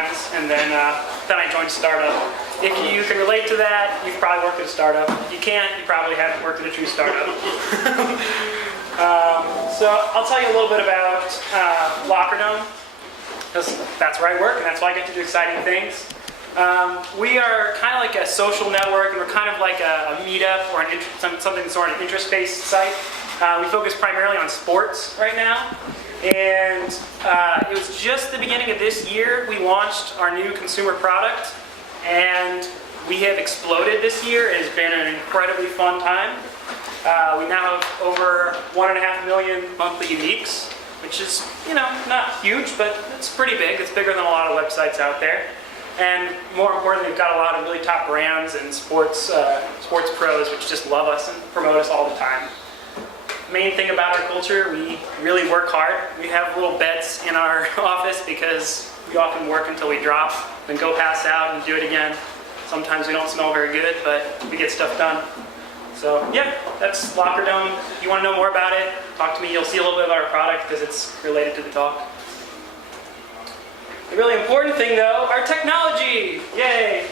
friends, and then I joined a startup. If you can relate to that, you've probably worked at a startup. If you can't, you probably haven't worked at a true startup. So I'll tell you a little bit about LockerDome, because that's where I work, and that's why I get to do exciting things. We are kind of like a social network, and we're kind of like a Meetup or something sort of interest-based site. We focus primarily on sports right now. And it was just the beginning of this year we launched our new consumer product, and we have exploded this year. It has been an incredibly fun time. We now have over 1.5 million monthly uniques, which is, not huge, but it's pretty big. It's bigger than a lot of websites out there. And more importantly, we've got a lot of really top brands and sports pros which just love us and promote us all the time. Main thing about our culture, we really work hard. We have little bets in our office because we often work until we drop, then go pass out and do it again. Sometimes we don't smell very good, but we get stuff done. So yeah, that's LockerDome. If you want to know more about it, talk to me. You'll see a little bit about our product because it's related to the talk. The really important thing though, our technology, yay!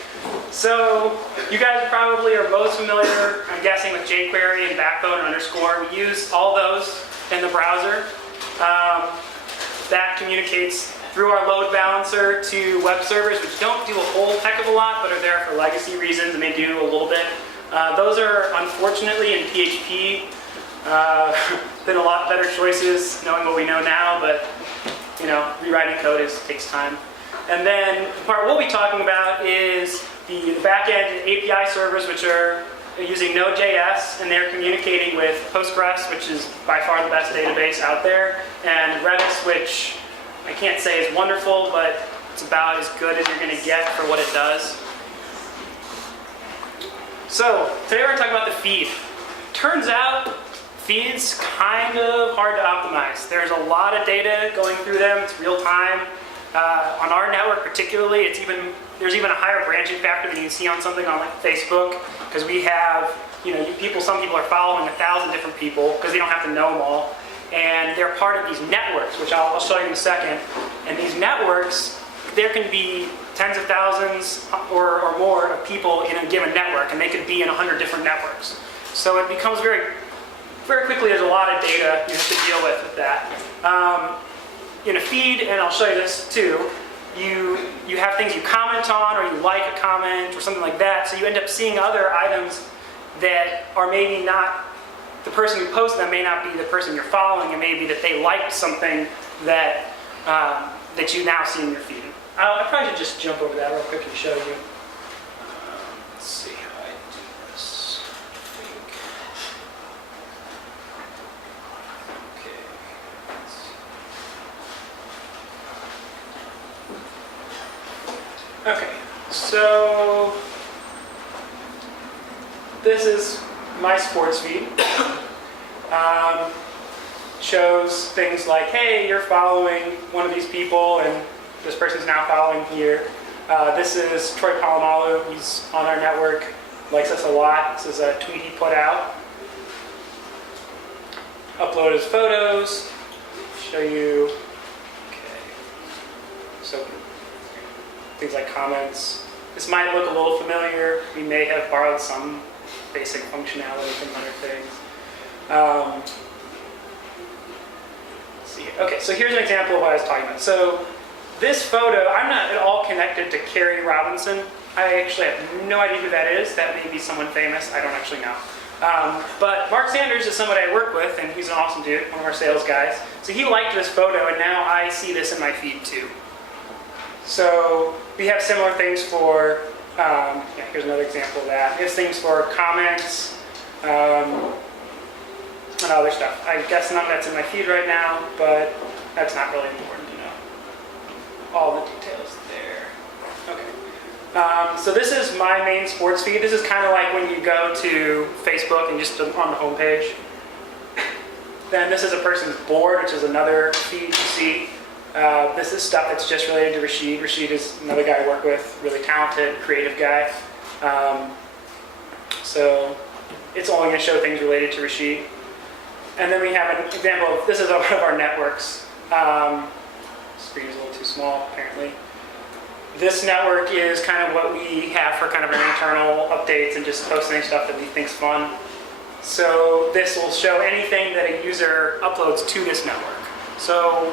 So you guys probably are most familiar, I'm guessing, with jQuery and Backbone underscore. We use all those in the browser. That communicates through our load balancer to web servers, which don't do a whole heck of a lot, but are there for legacy reasons, and they do a little bit. Those are, unfortunately, in PHP. Been a lot better choices knowing what we know now, but rewriting code takes time. And then the part we'll be talking about is the back-end API servers, which are using Node.js, and they're communicating with Postgres, which is by far the best database out there, and Redis, which I can't say is wonderful, but it's about as good as you're going to get for what it does. So today we're going to talk about the feed. Turns out feeds kind of hard to optimize. There's a lot of data going through them. It's real time. On our network particularly, there's even a higher branching factor than you see on something on like Facebook, because we have, some people are following 1,000 different people because they don't have to know them all. And they're part of these networks, which I'll show you in a second. And these networks, there can be tens of thousands or more of people in a given network, and they could be in 100 different networks. So it becomes very quickly, there's a lot of data you have to deal with that. In a feed, and I'll show you this too, you have things you comment on, or you like a comment, or something like that, so you end up seeing other items that are maybe not, the person who posted them may not be the person you're following, it may be that they liked something that you now see in your feed. I probably should just jump over that real quick and show you. Let's see how I do this. Okay, so this is my sports feed. Shows things like, hey, you're following one of these people, and this person's now following here. This is Troy Polamalu. He's on our network, likes us a lot. This is a tweet he put out. Upload his photos. Show you. Okay. So things like comments. This might look a little familiar. We may have borrowed some basic functionality from other things. Let's see. Okay, so here's an example of what I was talking about. So this photo, I'm not at all connected to Carrie Robinson. I actually have no idea who that is. That may be someone famous. I don't actually know. But Mark Sanders is somebody I work with, and he's an awesome dude, one of our sales guys. So he liked this photo, and now I see this in my feed too. So we have similar things for, here's another example of that. We have things for comments and other stuff. I guess none of that's in my feed right now, but that's not really important to know. All the details there. Okay. So this is my main sports feed. This is kind of like when you go to Facebook and just on the home page. Then this is a person's board, which is another feed you see. This is stuff that's just related to Rashid. Rashid is another guy I work with, really talented, creative guy. So it's only going to show things related to Rashid. And then we have an example of, this is one of our networks. Screen is a little too small, apparently. This network is kind of what we have for kind of our internal updates and just posting stuff that we think's fun. So this will show anything that a user uploads to this network. So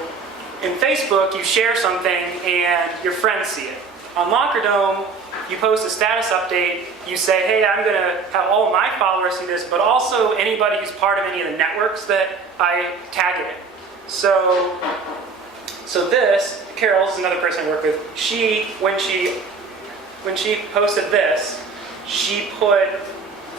in Facebook, you share something and your friends see it. On LockerDome, you post a status update, you say, hey, I'm going to have all of my followers see this, but also anybody who's part of any of the networks that I tag in it. So this, Carol is another person I work with, when she posted this, she put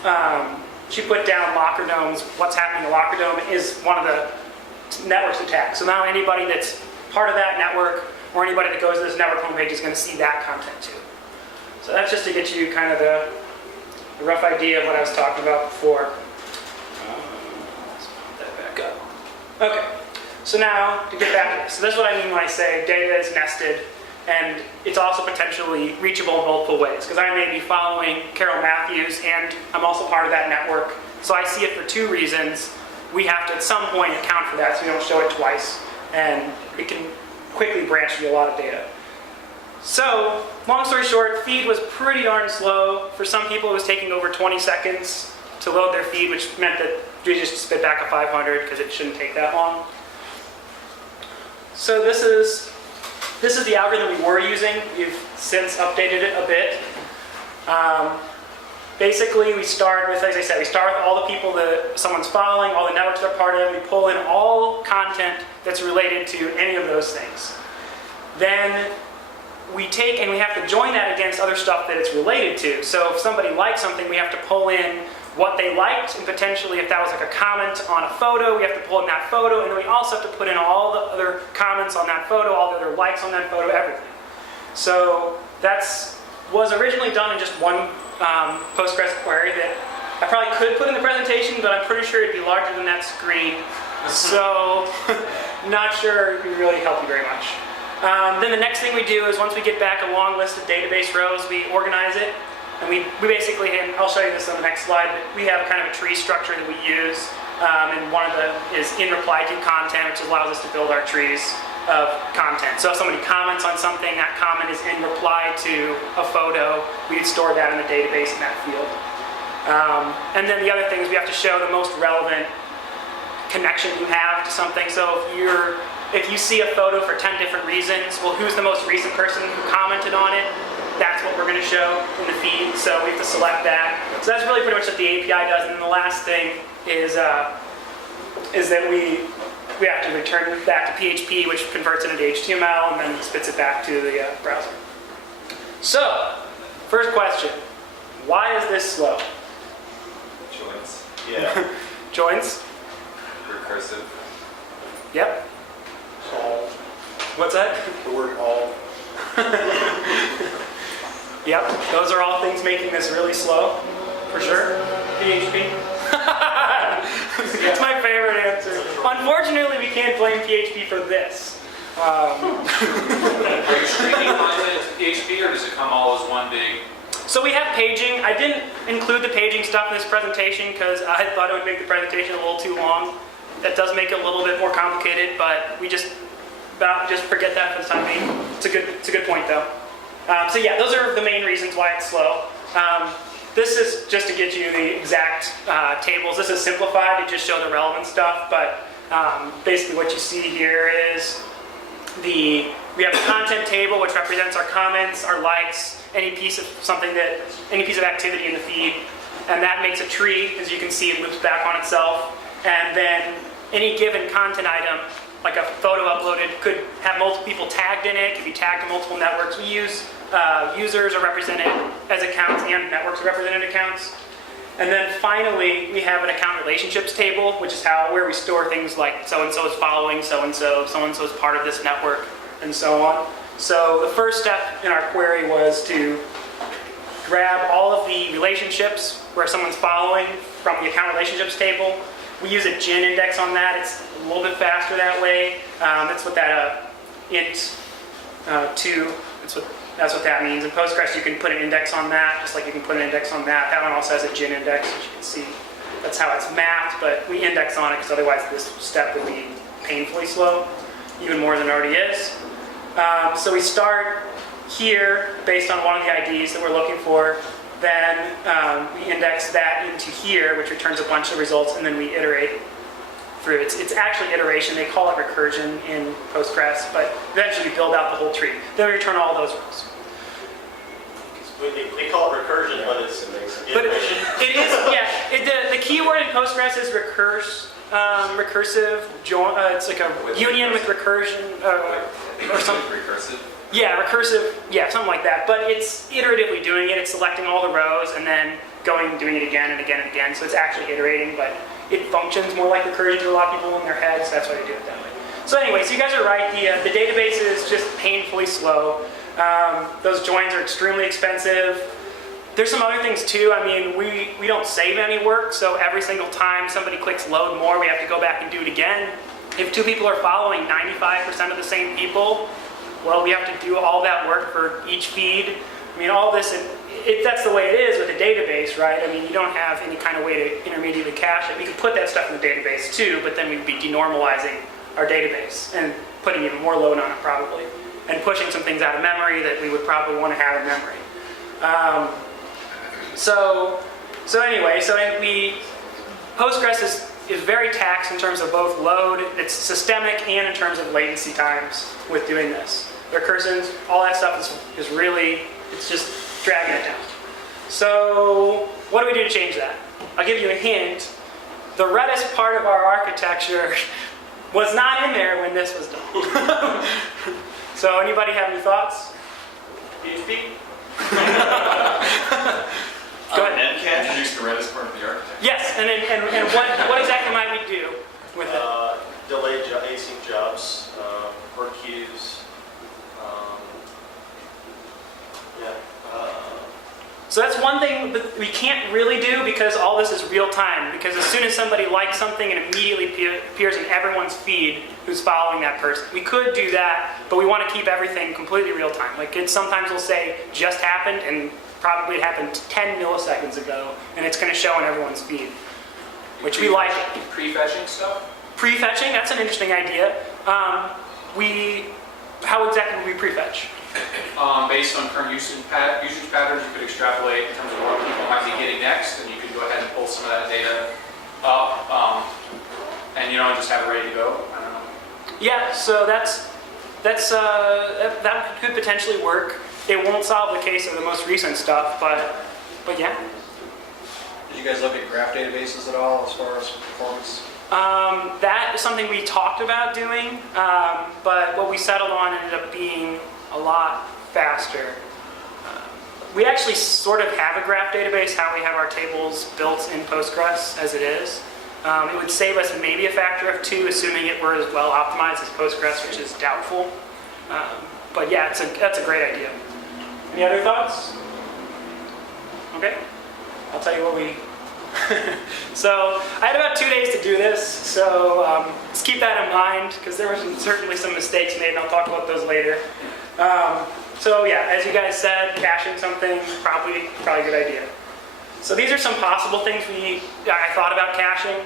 down LockerDome's, what's happening to LockerDome is one of the networks to tag. So now anybody that's part of that network or anybody that goes to this network homepage is going to see that content too. So that's just to get you kind of the rough idea of what I was talking about before. Let's put that back up. Okay, so now to get back to this. So this is what I mean when I say data is nested, and it's also potentially reachable in multiple ways, because I may be following Carol Matthews and I'm also part of that network. So I see it for two reasons. We have to at some point account for that so we don't show it twice, and it can quickly branch to be a lot of data. So, long story short, feed was pretty darn slow. For some people it was taking over 20 seconds to load their feed, which meant that we just spit back a 500 because it shouldn't take that long. So this is the algorithm we were using. We've since updated it a bit. Basically, we start with, as I said, we start with all the people that someone's following, all the networks they're part of. We pull in all content that's related to any of those things. Then we take and we have to join that against other stuff that it's related to. So if somebody likes something, we have to pull in what they liked, and potentially if that was like a comment on a photo, we have to pull in that photo, and then we also have to put in all the other comments on that photo, all the other likes on that photo, everything. So was originally done in just one Postgres query that I probably could put in the presentation, but I'm pretty sure it'd be larger than that screen. So not sure it would really help you very much. Then the next thing we do is once we get back a long list of database rows, we organize it. And we basically, and I'll show you this on the next slide, but we have kind of a tree structure that we use. And one of is in reply to content, which allows us to build our trees of content. So if somebody comments on something, that comment is in reply to a photo. We'd store that in the database in that field. And then the other thing is we have to show the most relevant connection you have to something. So if you see a photo for 10 different reasons, well, who's the most recent person who commented on it? That's what we're going to show in the feed, so we have to select that. So that's really pretty much what the API does. And then the last thing is that we have to return back to PHP, which converts it into HTML and then spits it back to the browser. So, first question, why is this slow? Joins. Yeah. Joins? Recursive. Yep. All. What's that? The word all. Yep, those are all things making this really slow, for sure. PHP. That's my favorite answer. Unfortunately, we can't blame PHP for this. Are you streaming content to PHP, or does it come all as one big? So we have paging. I didn't include the paging stuff in this presentation because I thought it would make the presentation a little too long. That does make it a little bit more complicated, but we just forget that for the time being. It's a good point, though. So yeah, those are the main reasons why it's slow. This is just to get you the exact tables. This is simplified to just show the relevant stuff, but basically what you see here is we have a content table which represents our comments, our likes, any piece of activity in the feed, and that makes a tree. As you can see, it loops back on itself, and then any given content item, like a photo uploaded, could have multiple people tagged in it, could be tagged to multiple networks. We use users are represented as accounts and networks are represented accounts. And then finally, we have an account relationships table, which is where we store things like so-and-so is following so-and-so is part of this network, and so on. So the first step in our query was to grab all of the relationships where someone's following from the account relationships table. We use a gin index on that. It's a little bit faster that way. That's what that int2, that's what that means. In Postgres, you can put an index on that, just like you can put an index on that. That one also has a gin index, which you can see. That's how it's mapped, but we index on it because otherwise this step would be painfully slow, even more than it already is. So we start here based on one of the IDs that we're looking for. Then we index that into here, which returns a bunch of results, and then we iterate through. It's actually iteration. They call it recursion in Postgres, but eventually we build out the whole tree. Then we return all those rows. They call it recursion, but it's But iteration. it is, yeah. The key word in Postgres is recursive join. It's like a union with recursion or something. Recursive. Yeah, recursive. Yeah, something like that. But it's iteratively doing it. It's selecting all the rows and then going and doing it again and again and again. So it's actually iterating, but it functions more like recursion to a lot of people in their heads. That's why they do it that way. So anyway, so you guys are right. The database is just painfully slow. Those joins are extremely expensive. There's some other things too. I mean, we don't save any work, so every single time somebody clicks load more, we have to go back and do it again. If two people are following 95% of the same people, well, we have to do all that work for each feed. I mean, all this, that's the way it is with a database, right? I mean, you don't have any kind of way to intermediately cache it. We could put that stuff in the database too, but then we'd be denormalizing our database and putting even more load on it probably, and pushing some things out of memory that we would probably want to have in memory. So anyway, Postgres is very taxed in terms of both load, it's systemic, and in terms of latency times with doing this. Recursions, all that stuff is really, it's just dragging it down. So what do we do to change that? I'll give you a hint. The Redis part of our architecture was not in there when this was done. So anybody have any thoughts? PHP? Go ahead. Memcache introduced the Redis part of the architecture. Yes, and what exactly might we do with it? Delayed async jobs, work queues. So that's one thing that we can't really do because all this is real time. Because as soon as somebody likes something, it immediately appears in everyone's feed who's following that person. We could do that, but we want to keep everything completely real time. Like sometimes we'll say just happened, and probably it happened 10 milliseconds ago, and it's going to show in everyone's feed, which we like. Prefetching stuff? Prefetching, that's an interesting idea. How exactly do we prefetch? Based on current usage patterns, you could extrapolate in terms of what people might be getting next, and you could go ahead and pull some of that data up, and just have it ready to go. I don't know. Yeah, so that could potentially work. It won't solve the case of the most recent stuff, but yeah. Did you guys look at graph databases at all as far as performance? That is something we talked about doing, but what we settled on ended up being a lot faster. We actually sort of have a graph database, how we have our tables built in Postgres as it is. It would save us maybe a factor of 2, assuming it were as well optimized as Postgres, which is doubtful. But yeah, that's a great idea. Any other thoughts? Okay, I'll tell you what we... So I had about 2 days to do this, so let's keep that in mind because there were certainly some mistakes made, and I'll talk about those later. So yeah, as you guys said, caching something, probably a good idea. So these are some possible things I thought about caching.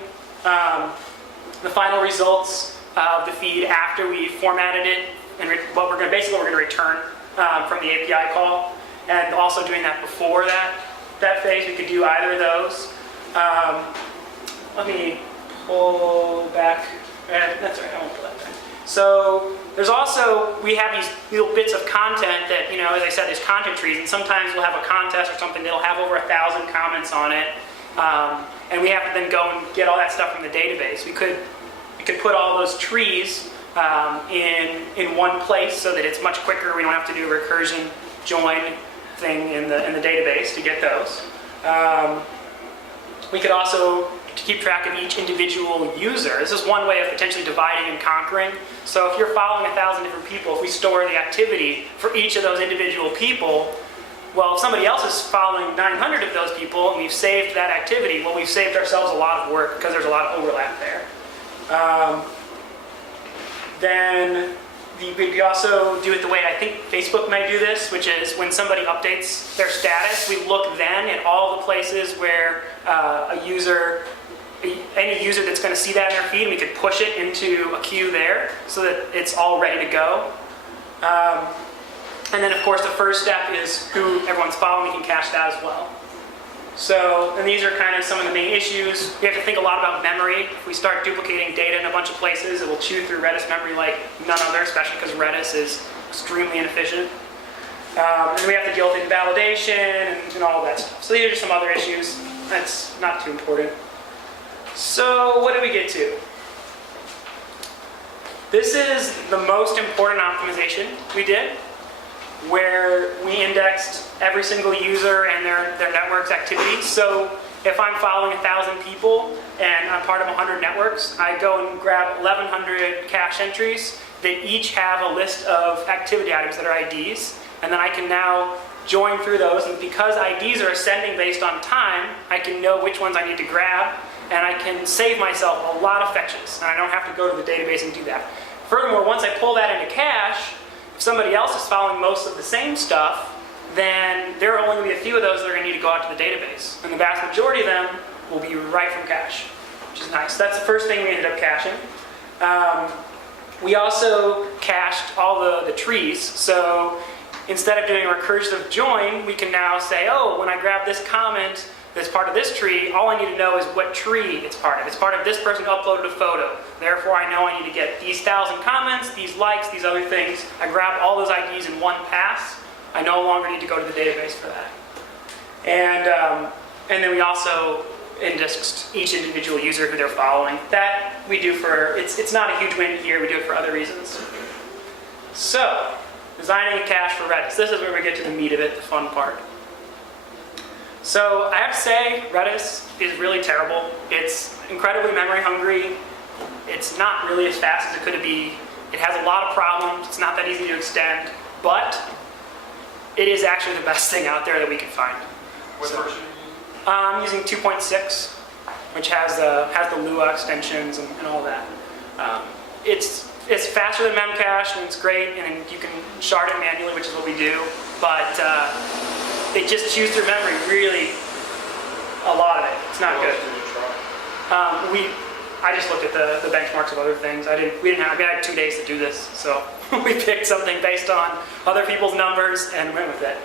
The final results of the feed after we formatted it, and what we're going to return from the API call, and also doing that before that phase. We could do either of those. Let me pull back. That's all right, I won't pull that back. So there's also, we have these little bits of content that, as I said, there's content trees, and sometimes we'll have a contest or something that'll have over 1,000 comments on it, and we have to then go and get all that stuff from the database. We could put all those trees in one place so that it's much quicker. We don't have to do a recursion join thing in the database to get those. We could also keep track of each individual user. This is one way of potentially dividing and conquering. So if you're following 1,000 different people, if we store the activity for each of those individual people, well, if somebody else is following 900 of those people and we've saved that activity, well, we've saved ourselves a lot of work because there's a lot of overlap there. Then we could also do it the way I think Facebook may do this, which is when somebody updates their status, we look then at all the places where any user that's going to see that in their feed, and we could push it into a queue there so that it's all ready to go. And then of course the first step is who everyone's following. We can cache that as well. So, and these are kind of some of the main issues. We have to think a lot about memory. If we start duplicating data in a bunch of places, it will chew through Redis memory like none other, especially because Redis is extremely inefficient. And we have to deal with invalidation and all of that stuff. So these are just some other issues. That's not too important. So what did we get to? This is the most important optimization we did, where we indexed every single user and their network's activities. So if I'm following 1,000 people and I'm part of 100 networks, I go and grab 1,100 cache entries that each have a list of activity items that are IDs, and then I can now join through those. And because IDs are ascending based on time, I can know which ones I need to grab, and I can save myself a lot of fetches, and I don't have to go to the database and do that. Furthermore, once I pull that into cache, if somebody else is following most of the same stuff, then there are only going to be a few of those that are going to need to go out to the database. And the vast majority of them will be right from cache, which is nice. That's the first thing we ended up caching. We also cached all the trees. So instead of doing a recursive join, we can now say, oh, when I grab this comment that's part of this tree, all I need to know is what tree it's part of. It's part of this person who uploaded a photo. Therefore, I know I need to get these 1,000 comments, these likes, these other things. I grab all those IDs in one pass. I no longer need to go to the database for that. And then we also indexed each individual user who they're following. That we do for, it's not a huge win here, we do it for other reasons. So, designing a cache for Redis. This is where we get to the meat of it, the fun part. So I have to say, Redis is really terrible. It's incredibly memory hungry. It's not really as fast as it could be. It has a lot of problems. It's not that easy to extend, but it is actually the best thing out there that we can find. What version I'm using 2.6, which has the Lua extensions and all that. It's faster than Memcache, and it's great, and you can shard it manually, which is what we do, but it just chews through memory really a lot of it. It's not good. I just looked at the benchmarks of other things. We had 2 days to do this, so we picked something based on other people's numbers and went with it.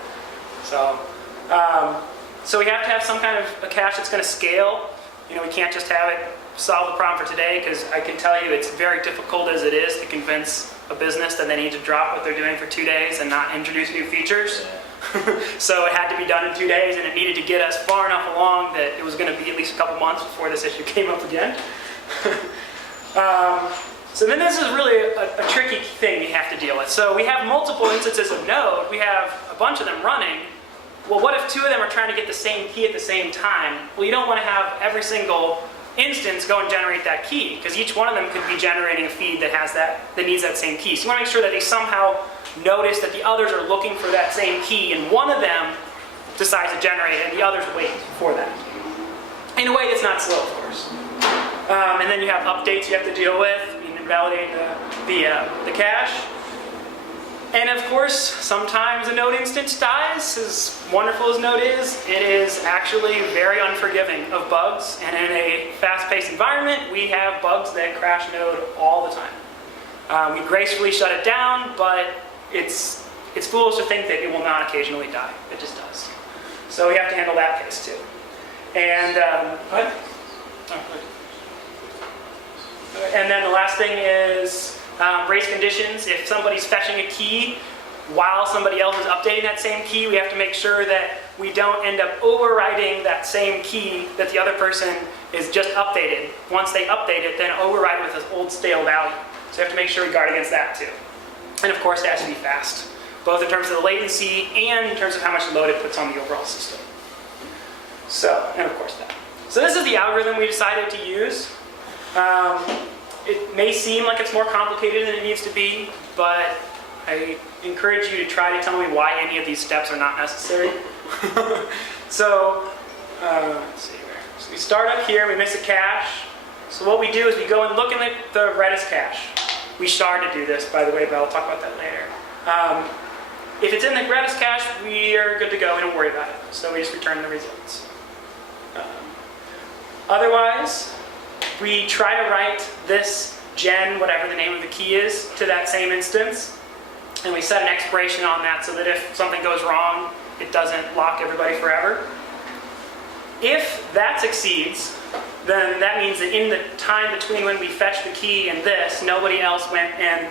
So we have to have some kind of a cache that's going to scale. You know, we can't just have it solve the problem for today, because I can tell you it's very difficult as it is to convince a business that they need to drop what they're doing for 2 days and not introduce new features. So it had to be done in 2 days, and it needed to get us far enough along that it was going to be at least a couple months before this issue came up again. So then this is really a tricky thing we have to deal with. So we have multiple instances of Node. We have a bunch of them running. Well, what if 2 of them are trying to get the same key at the same time? Well, you don't want to have every single instance go and generate that key, because each one of them could be generating a feed that needs that same key. So you want to make sure that they somehow notice that the others are looking for that same key, and one of them decides to generate it, and the others wait for that. In a way, it's not slow, of course. And then you have updates you have to deal with, invalidate the cache. And of course, sometimes a Node instance dies. As wonderful as Node is, it is actually very unforgiving of bugs. And in a fast-paced environment, we have bugs that crash Node all the time. We gracefully shut it down, but it's foolish to think that it will not occasionally die. It just does. So we have to handle that case too. And what? And then the last thing is race conditions. If somebody's fetching a key while somebody else is updating that same key, we have to make sure that we don't end up overriding that same key that the other person is just updated. Once they update it, then override it with this old stale value. So we have to make sure we guard against that too. And of course, it has to be fast, both in terms of the latency and in terms of how much load it puts on the overall system. So, and of course that. So this is the algorithm we decided to use. It may seem like it's more complicated than it needs to be, but I encourage you to try to tell me why any of these steps are not necessary. So, let's see here. So we start up here, we miss a cache. So what we do is we go and look in the Redis cache. We shard to do this, by the way, but I'll talk about that later. If it's in the Redis cache, we are good to go. We don't worry about it. So we just return the results. Otherwise, we try to write this gen, whatever the name of the key is, to that same instance. and we set an expiration on that so that if something goes wrong, it doesn't lock everybody forever. If that succeeds, then that means that in the time between when we fetched the key and this, nobody else went and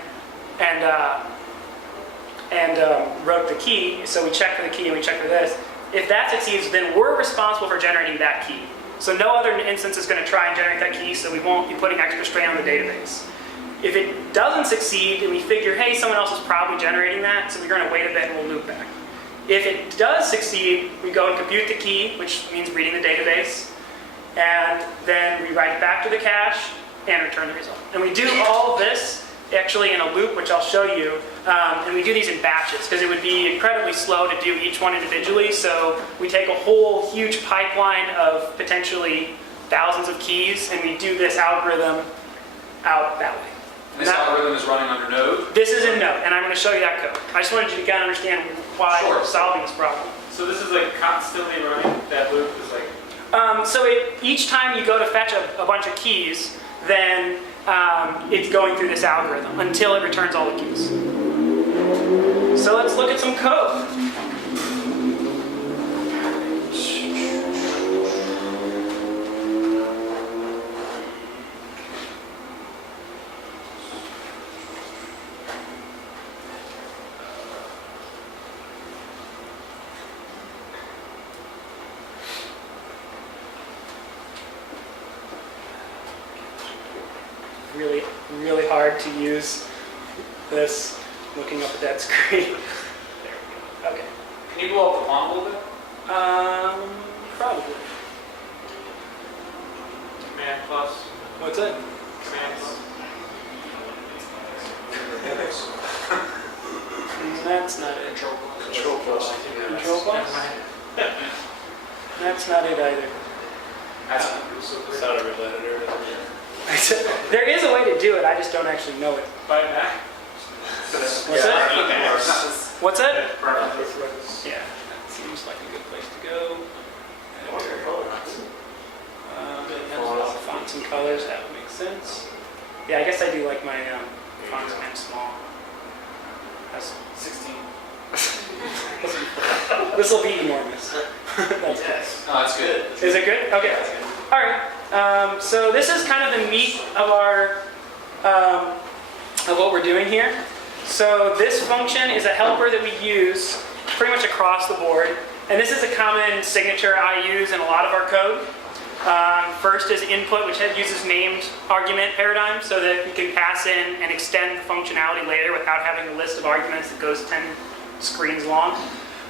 wrote the key. So we check for the key and we check for this. If that succeeds, then we're responsible for generating that key. So no other instance is going to try and generate that key, so we won't be putting extra strain on the database. If it doesn't succeed and we figure, hey, someone else is probably generating that, so we're going to wait a bit and we'll loop back. If it does succeed, we go and compute the key, which means reading the database, and then we write it back to the cache and return the result. And we do all of this actually in a loop, which I'll show you, and we do these in batches because it would be incredibly slow to do each one individually. So we take a whole huge pipeline of potentially thousands of keys, and we do this algorithm out that way. And this algorithm is running under Node? This is in Node, and I'm going to show you that code. I just wanted you to kind of understand why we're solving this problem. So this is like constantly running, that loop is like... Each time you go to fetch a bunch of keys, then it's going through this algorithm until it returns all the keys. So let's look at some code. Really hard to use this looking up at that screen. There we go. Okay. Can you blow up the font a little bit? Probably. Command plus. What's it? Command plus. That's not it. Control plus. Control plus? That's not it either. It's not a real editor, is it? There is a way to do it, I just don't actually know it. By Mac. What's that? What's that? Yeah. Yeah, that seems like a good place to go. Fonts and colors, that would make sense. Yeah, I guess I do like my fonts kind of small. That's 16. This will be enormous. That's Yes. No, that's good. Is it good? Okay. All right. So this is kind of the meat of our of what we're doing here. So this function is a helper that we use pretty much across the board, and this is a common signature I use in a lot of our code. First is input, which uses named argument paradigm, so that we can pass in and extend the functionality later without having a list of arguments that goes 10 screens long.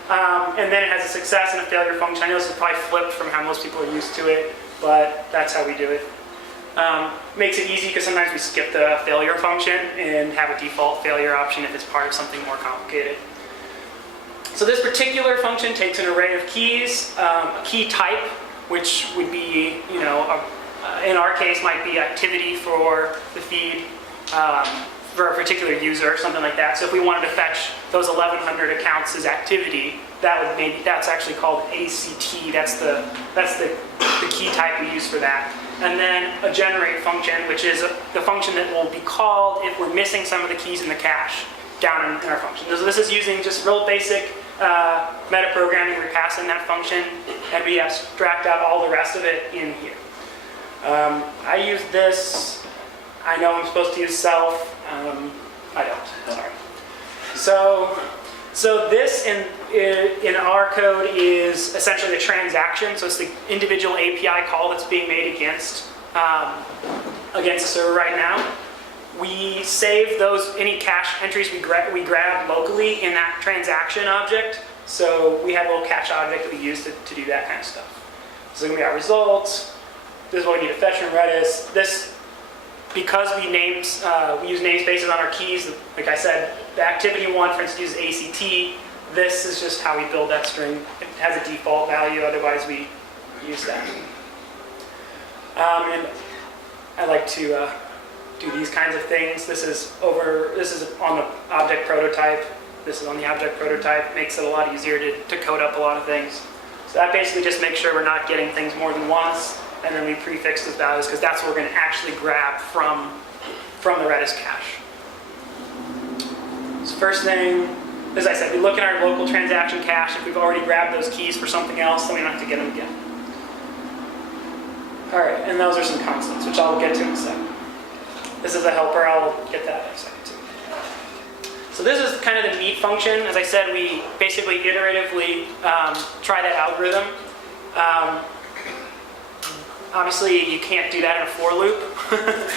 And then it has a success and a failure function. I know this is probably flipped from how most people are used to it, but that's how we do it. Makes it easy because sometimes we skip the failure function and have a default failure option if it's part of something more complicated. So this particular function takes an array of keys, a key type, which would be, in our case, might be activity for the feed for a particular user, something like that. So if we wanted to fetch those 1,100 accounts as activity, that's actually called ACT. That's the key type we use for that. And then a generate function, which is the function that will be called if we're missing some of the keys in the cache down in our function. So this is using just real basic metaprogramming. We pass in that function and we abstract out all the rest of it in here. I use this. I know I'm supposed to use self. I don't. Sorry. So this in our code is essentially a transaction. So it's the individual API call that's being made against the server right now. We save any cache entries we grab locally in that transaction object. So we have a little cache object that we use to do that kind of stuff. So we got results. This is what we need to fetch from Redis. Because we use namespaces on our keys, like I said, the activity one, for instance, uses ACT. This is just how we build that string. It has a default value, otherwise we use that. And I like to do these kinds of things. This is on the object prototype. This is on the object prototype. Makes it a lot easier to code up a lot of things. So that basically just makes sure we're not getting things more than once. And then we prefix those values because that's what we're going to actually grab from the Redis cache. So So first thing, as I said, we look in our local transaction cache. If we've already grabbed those keys for something else, then we don't have to get them again. All right, and those are some constants, which I'll get to in a second. This is a helper. I'll get that in a second too. So this is kind of the meat function. As I said, we basically iteratively try that algorithm. Obviously, you can't do that in a for loop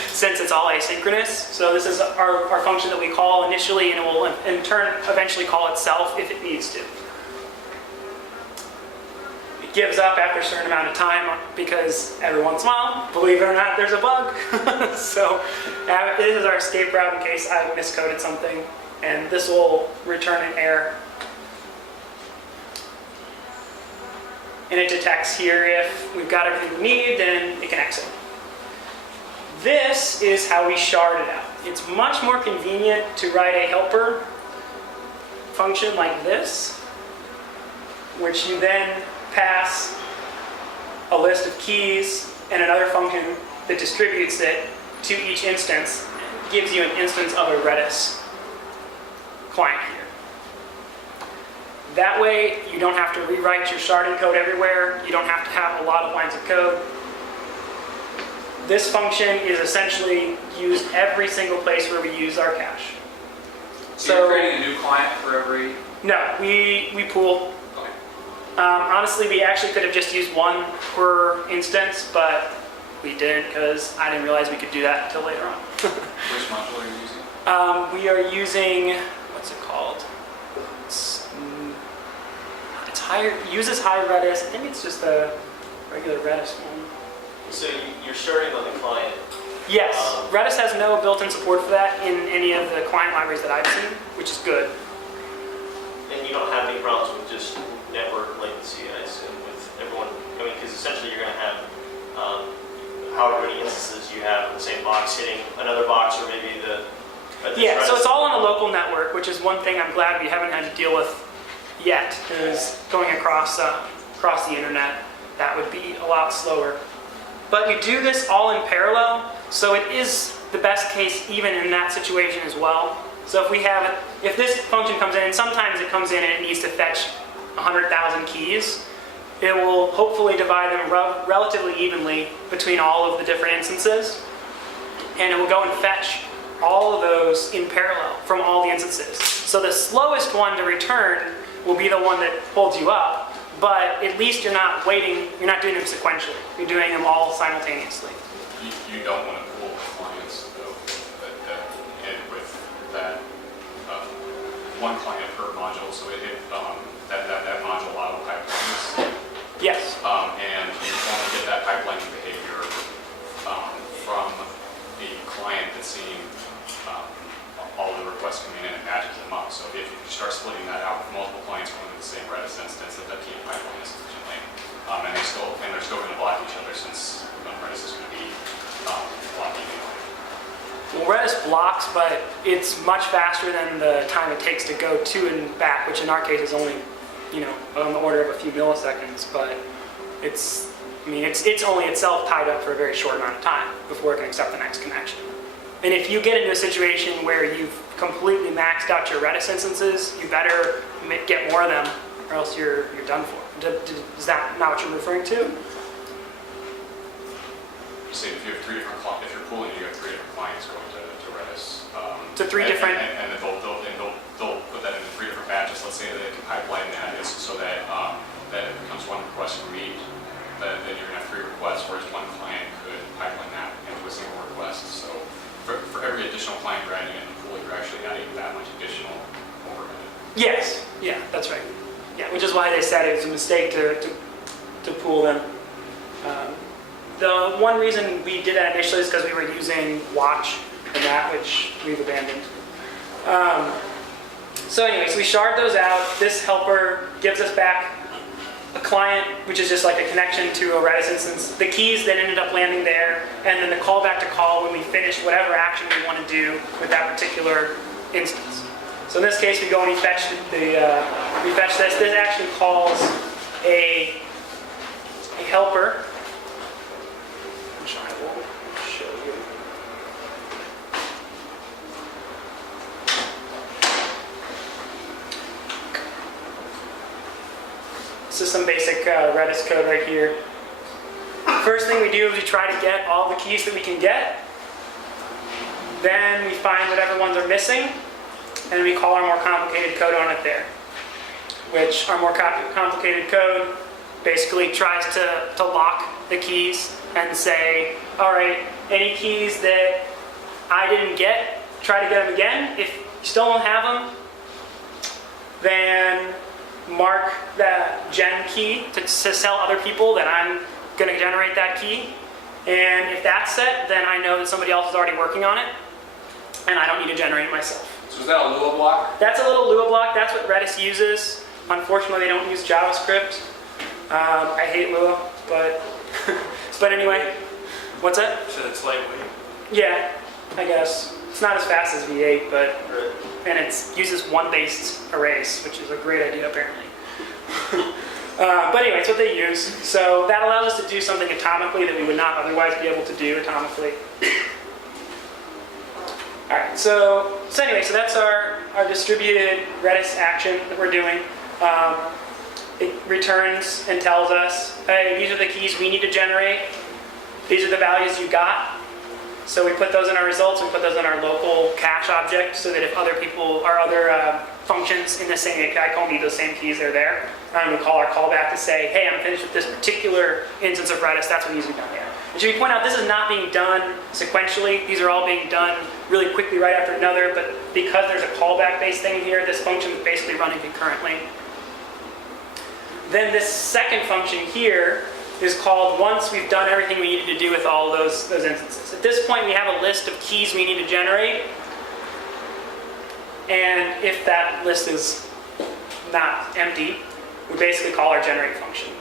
since it's all asynchronous. So this is our function that we call initially, and it will in turn eventually call itself if it needs to. It gives up after a certain amount of time because every once in a while, believe it or not, there's a bug. So this is our escape route in case I miscoded something, and this will return an error. And it detects here if we've got everything we need, then it can exit. This is how we shard it out. It's much more convenient to write a helper function like this, which you then pass a list of keys and another function that distributes it to each instance, gives you an instance of a Redis client here. That way, you don't have to rewrite your sharding code everywhere. You don't have to have a lot of lines of code. This function is essentially used every single place where we use our cache. So you're creating a new client for every... No, we pool. Okay. Honestly, we actually could have just used one per instance, but we didn't because I didn't realize we could do that until later on. Which module are you using? We are using, what's it called? Uses high Redis. I think it's just a regular Redis one. So you're sharding on the client. Yes, Redis has no built-in support for that in any of the client libraries that I've seen, which is good. And you don't have any problems with just network latency, I assume, with everyone. I mean, because essentially you're going to have however many instances you have in the same box hitting another box, or maybe the... Yeah, so it's all on a local network, which is one thing I'm glad we haven't had to deal with yet, is going across the internet. That would be a lot slower. But we do this all in parallel, so it is the best case even in that situation as well. So if this function comes in, and sometimes it comes in and it needs to fetch 100,000 keys, it will hopefully divide them relatively evenly between all of the different instances, and it will go and fetch all of those in parallel from all the instances. So the slowest one to return will be the one that holds you up, but at least you're not waiting, you're not doing them sequentially. You're doing them all simultaneously. You don't want to pool clients, though, and with that one client per module, so that module auto pipelines. Yes. And you only get that pipeline behavior from the client that's seeing all the requests coming in and matches them up. So if you start splitting that out with multiple clients going to the same Redis instance, that can't pipeline as efficiently. And they're still going to block each other, since Redis is going to be blocking anyway. Well, Redis blocks, but it's much faster than the time it takes to go to and back, which in our case is only, on the order of a few milliseconds. But it's only itself tied up for a very short amount of time before it can accept the next connection. And if you get into a situation where you've completely maxed out your Redis instances, you better get more of them, or else you're done for. Is that not what you're referring to? You say if you have if you're pooling, you have 3 different clients going to Redis. To 3 different. And they'll put that into 3 different batches. Let's say that they can pipeline that so that it becomes one request from each. Then you're going to have 3 requests, whereas one client could pipeline that into a single request. So for every additional client you're adding in the pool, you're actually adding that much additional overhead. Yes. Yeah, that's right. Yeah, which is why they said it was a mistake to pool them. The one reason we did that initially is because we were using Watch and that, which we've abandoned. So anyways, we shard those out. This helper gives us back a client, which is just like a connection to a Redis instance, the keys that ended up landing there, and then the callback to call when we finish whatever action we want to do with that particular instance. So in this case, we go and we fetch this. This actually calls a helper, which I will show you. This is some basic Redis code right here. First thing we do is we try to get all the keys that we can get. Then we find whatever ones are missing, and we call our more complicated code on it there. Which our more complicated code basically tries to lock the keys and say, all right, any keys that I didn't get, try to get them again. If you still don't have them, then mark that gen key to sell other people that I'm going to generate that key. And if that's set, then I know that somebody else is already working on it, and I don't need to generate it myself. So is that a Lua block? That's a little Lua block. That's what Redis uses. Unfortunately, they don't use JavaScript. I hate Lua, but but anyway, what's that? So it's lightweight. Yeah, I guess. It's not as fast as V8, but and it uses one-based arrays, which is a great idea apparently. But anyway, it's what they use. So that allows us to do something atomically that we would not otherwise be able to do atomically. All right, so anyway, so that's our distributed Redis action that we're doing. It returns and tells us, hey, these are the keys we need to generate. These are the values you got. So we put those in our results, we put those in our local cache object so that if other people or other functions in the same API call need those same keys, they're there. And we call our callback to say, hey, I'm finished with this particular instance of Redis, that's what needs to be done here. And should we point out, this is not being done sequentially. These are all being done really quickly right after another, but because there's a callback-based thing here, this function is basically running concurrently. Then this second function here is called once we've done everything we needed to do with all those instances. At this point, we have a list of keys we need to generate. And if that list is not empty, we basically call our generate function,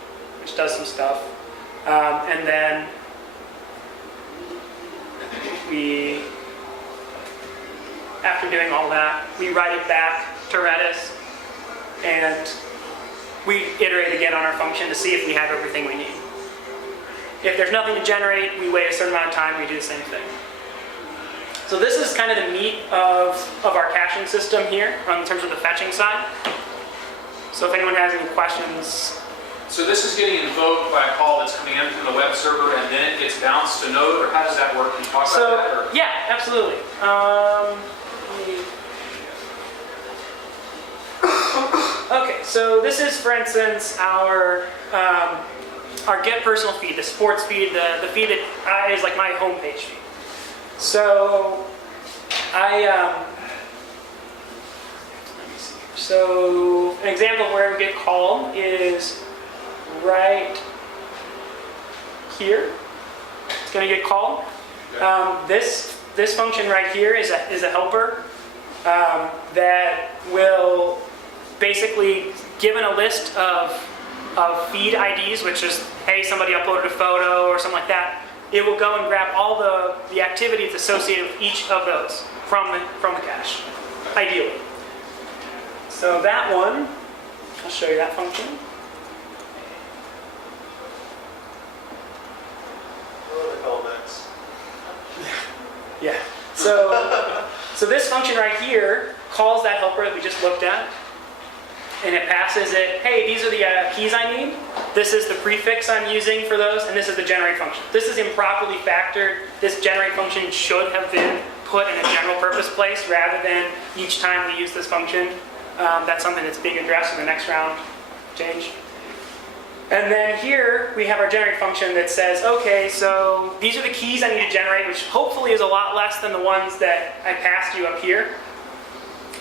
which does some stuff. And then we, after doing all that, we write it back to Redis, and we iterate again on our function to see if we have everything we need. If there's nothing to generate, we wait a certain amount of time, we do the same thing. So this is kind of the meat of our caching system here in terms of the fetching side. So if anyone has any questions. So this is getting invoked by a call that's coming in from the web server and then it gets bounced to Node, or how does that work? Can you talk about that? Or? Yeah, absolutely. Okay, so this is, for instance, our get personal feed, the sports feed, the feed that is like my homepage feed. So so an example of where we get called is right here. It's going to get called. This function right here is a helper that will basically, given a list of feed IDs, which is, hey, somebody uploaded a photo or something like that, it will go and grab all the activities associated with each of those from the cache, ideally. So that one, I'll show you that function. What are the callbacks? Yeah. So this function right here calls that helper that we just looked at, and it passes it, hey, these are the keys I need. This is the prefix I'm using for those, and this is the generate function. This is improperly factored. This generate function should have been put in a general purpose place rather than each time we use this function. That's something that's being addressed in the next round change. And then here we have our generate function that says, okay, so these are the keys I need to generate, which hopefully is a lot less than the ones that I passed you up here.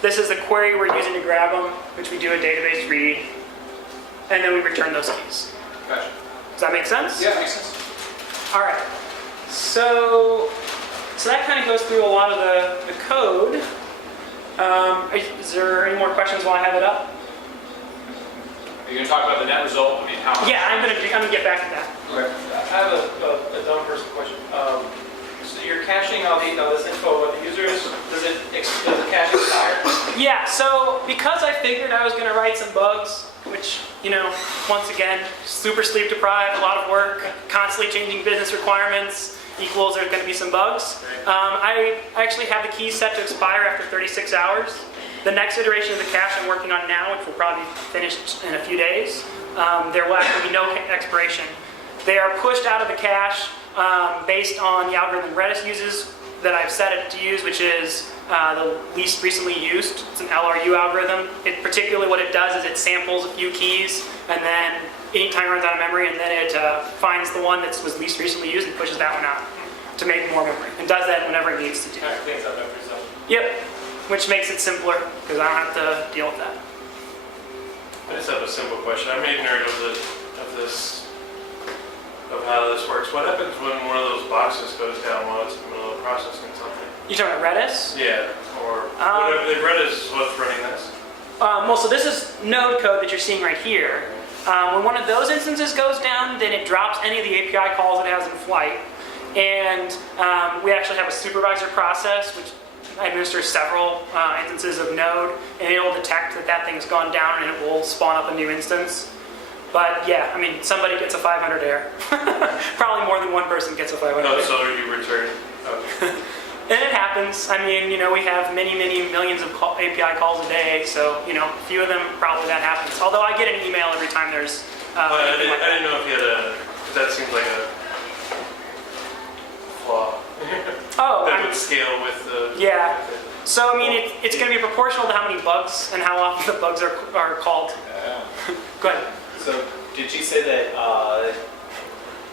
This is the query we're using to grab them, which we do a database read, and then we return those keys. Gotcha. Does that make sense? Yeah, makes sense. All right. So that kind of goes through a lot of the code. Is there any more questions while I have it up? Are you going to talk about the net result? I mean, how much? Yeah, I'm gonna get back to that. Okay. I have a dumb person question. So you're caching all this info about the users. Does the cache expire? Yeah, so because I figured I was going to write some bugs, which, once again, super sleep deprived, a lot of work, constantly changing business requirements, equals there's going to be some bugs. I actually have the keys set to expire after 36 hours. The next iteration of the cache I'm working on now, which will probably be finished in a few days, there will actually be no expiration. They are pushed out of the cache based on the algorithm Redis uses that I've set it to use, which is the least recently used. It's an LRU algorithm. Particularly what it does is it samples a few keys, and then anytime it runs out of memory, and then it finds the one that was least recently used and pushes that one out to make more memory, and does that whenever it needs to do. Kind of cleans up memory stuff. Yep, which makes it simpler because I don't have to deal with that. I just have a simple question. I'm ignorant of how this works. What happens when one of those boxes goes down while it's in the middle of processing something? You talking about Redis? Yeah, or whatever. The Redis is what's running this. Well, so this is Node code that you're seeing right here. When one of those instances goes down, then it drops any of the API calls it has in flight. And we actually have a supervisor process which administers several instances of Node, and it will detect that that thing's gone down and it will spawn up a new instance. But yeah, I mean, somebody gets a 500 error. Probably more than one person gets a 500 Oh, error. so you return. Okay. And it happens. I mean, we have many millions of API calls a day, so, a few of them probably that happens. Although I get an email every time there's I didn't know if you had that seems like a flaw. Oh, That would scale with the... yeah. So, I mean, it's going to be proportional to how many bugs and how often the bugs are called. Go ahead. So, did you say that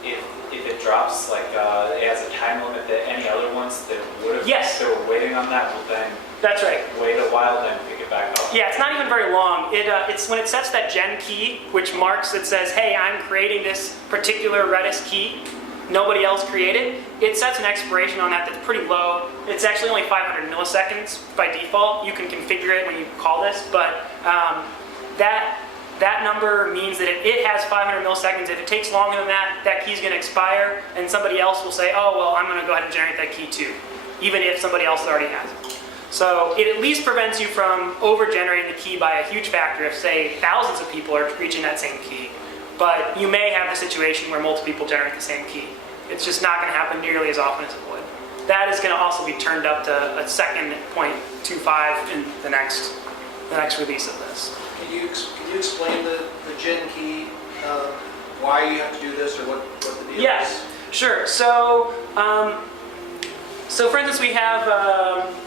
if it drops, like it has a time limit that any other ones that would have, Yes. that were waiting on that will then That's right. wait a while, then pick it back up? Yeah, it's not even very long. It's when it sets that gen key, which marks, it says, hey, I'm creating this particular Redis key. Nobody else created. It sets an expiration on that that's pretty low. It's actually only 500 milliseconds by default. You can configure it when you call this, but that number means that it has 500 milliseconds. If it takes longer than that, that key's going to expire, and somebody else will say, oh, well, I'm going to go ahead and generate that key too, even if somebody else already has it. So it at least prevents you from over-generating the key by a huge factor if, say, thousands of people are reaching that same key. But you may have the situation where multiple people generate the same key. It's just not going to happen nearly as often as it would. That is going to also be turned up to a second 0.25 in the next release of this. Can you explain the gen key, why you have to do this, or what the deal is? Yes, sure. So, for instance, we have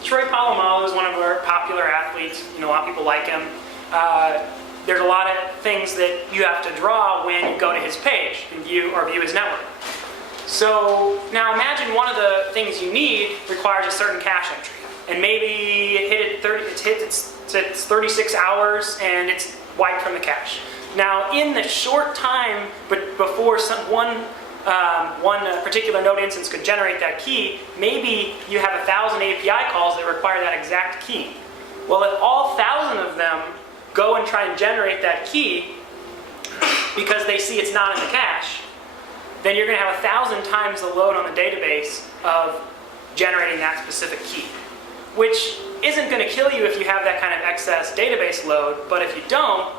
Troy Polamalu is one of our popular athletes. A lot of people like him. There's a lot of things that you have to draw when you go to his page and view his network. So now imagine one of the things you need requires a certain cache entry, and maybe it's 36 hours and it's wiped from the cache. Now, in the short time before one particular node instance could generate that key, maybe you have 1,000 API calls that require that exact key. Well, if all 1,000 of them go and try and generate that key because they see it's not in the cache, then you're going to have 1,000 times the load on the database of generating that specific key, which isn't going to kill you if you have that kind of excess database load, but if you don't,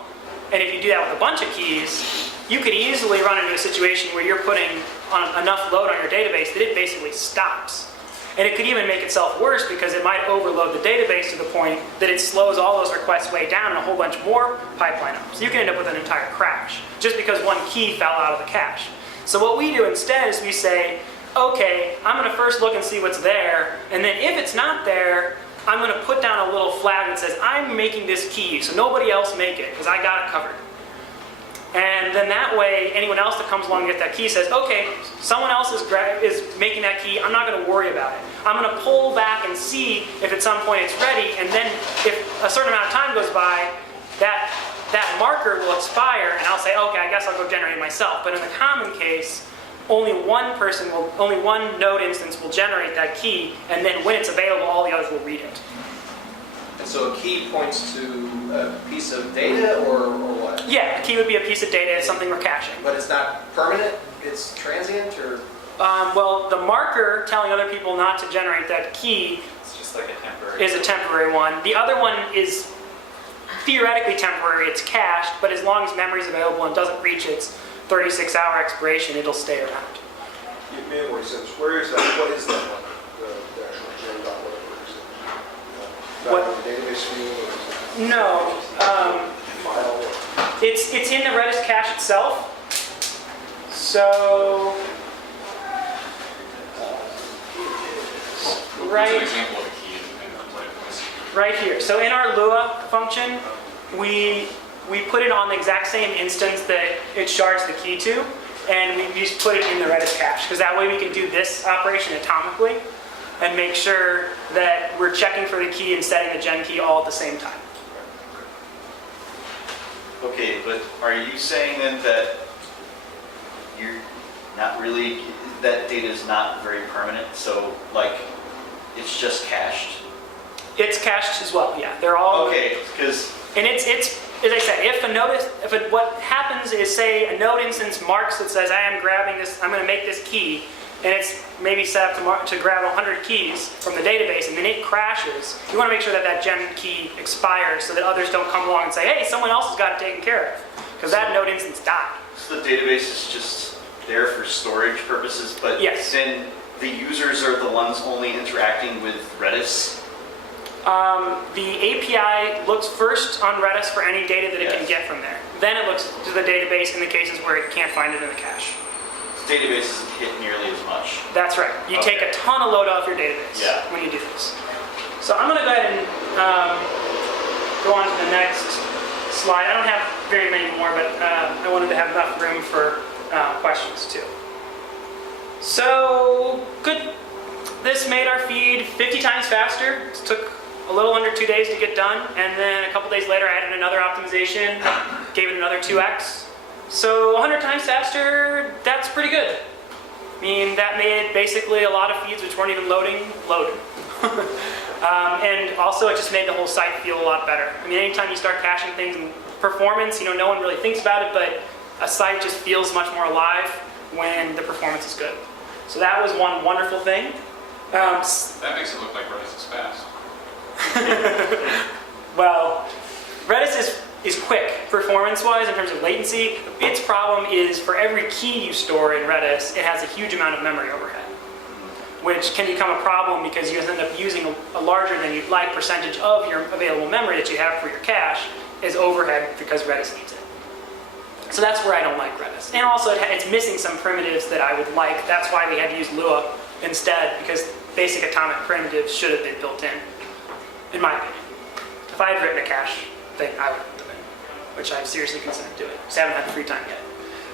and if you do that with a bunch of keys, you could easily run into a situation where you're putting on enough load on your database that it basically stops. And it could even make itself worse because it might overload the database to the point that it slows all those requests way down and a whole bunch more pipeline up. So you can end up with an entire crash just because one key fell out of the cache. So what we do instead is we say, okay, I'm going to first look and see what's there, and then if it's not there, I'm going to put down a little flag that says, I'm making this key, so nobody else make it, because I got it covered. And then that way, anyone else that comes along and gets that key says, okay, someone else is making that key, I'm not going to worry about it. I'm going to pull back and see if at some point it's ready, and then if a certain amount of time goes by, that marker will expire, and I'll say, okay, I guess I'll go generate it myself. But in the common case, only one node instance will generate that key, and then when it's available, all the others will read it. And so a key points to a piece of data, or what? Yeah, a key would be a piece of data, it's something we're caching. But it's not permanent? It's transient, or? Well, the marker telling other people not to generate that key It's just like a temporary. is a temporary one. The other one is theoretically temporary, it's cached, but as long as memory is available and doesn't reach its 36-hour expiration, it'll stay around. Give me more sense. Where is that? What is that one? The actual gen dot whatever is it? Back What? in the database view? Or is it? No, file? It's in the Redis cache itself. So What's an right, example of a key and what it was? right here. So in our Lua function, we put it on the exact same instance that it shards the key to, and we just put it in the Redis cache, because that way we can do this operation atomically and make sure that we're checking for the key and setting the gen key all at the same time. Okay, but are you saying then that you're not really, that data is not very permanent? So like, it's just cached? It's cached as well, yeah. They're all Okay, because And it's as I said, what happens is, say a node instance marks that says I am grabbing this, I'm going to make this key, and it's maybe set up to grab 100 keys from the database, and then it crashes. You want to make sure that that gen key expires so that others don't come along and say, hey, someone else has got it taken care of, because that node instance died. so the database is just there for storage purposes, but Yes. then the users are the ones only interacting with Redis? The API looks first on Redis for any data that it can Yes. get from there. Then it looks to the database in the cases where it can't find it in the cache. The database isn't hit nearly as much. That's right. You take a ton of load off your database Yeah. when you do this. So I'm going to go ahead and go on to the next slide. I don't have very many more, but I wanted to have enough room for questions too. So good. This made our feed 50 times faster. It took a little under 2 days to get done, and then a couple days later I added another optimization, gave it another 2x. So 100 times faster, that's pretty good. I mean, that made basically a lot of feeds which weren't even loading. And also it just made the whole site feel a lot better. I mean, anytime you start caching things in performance, no one really thinks about it, but a site just feels much more alive when the performance is good. So that was one wonderful thing. That makes it look like Redis is fast. Well, Redis is quick performance-wise in terms of latency. Its problem is for every key you store in Redis, it has a huge amount of memory overhead, which can become a problem because you end up using a larger than you'd like percentage of your available memory that you have for your cache is overhead because Redis needs it. So that's where I don't like Redis. And also it's missing some primitives that I would like. That's why we had to use Lua instead, because basic atomic primitives should have been built in my opinion. If I had written a cache thing, I would have done it, which I've seriously considered doing. Just haven't had the free time yet.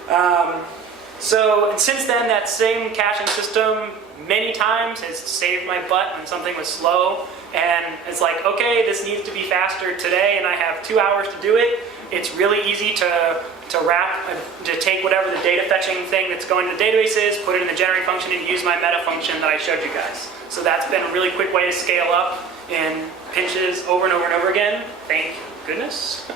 And since then, that same caching system many times has saved my butt when something was slow. And it's like, okay, this needs to be faster today, and I have 2 hours to do it. It's really easy to take whatever the data fetching thing that's going to the database is, put it in the generate function, and use my meta function that I showed you guys. So that's been a really quick way to scale up in pinches over and over and over again. Thank goodness.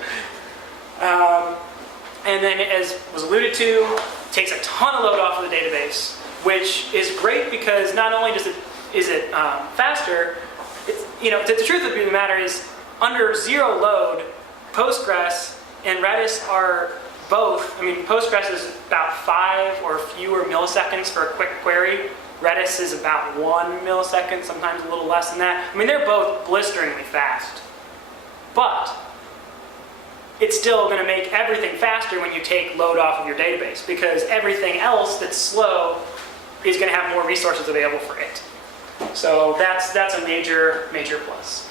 And then, as was alluded to, it takes a ton of load off of the database, which is great because not only is it faster, the truth of the matter is, under zero load, Postgres and Redis are both. I mean, Postgres is about 5 or fewer milliseconds for a quick query. Redis is about 1 millisecond, sometimes a little less than that. I mean, they're both blisteringly fast. But it's still going to make everything faster when you take load off of your database, because everything else that's slow is going to have more resources available for it. So that's a major plus.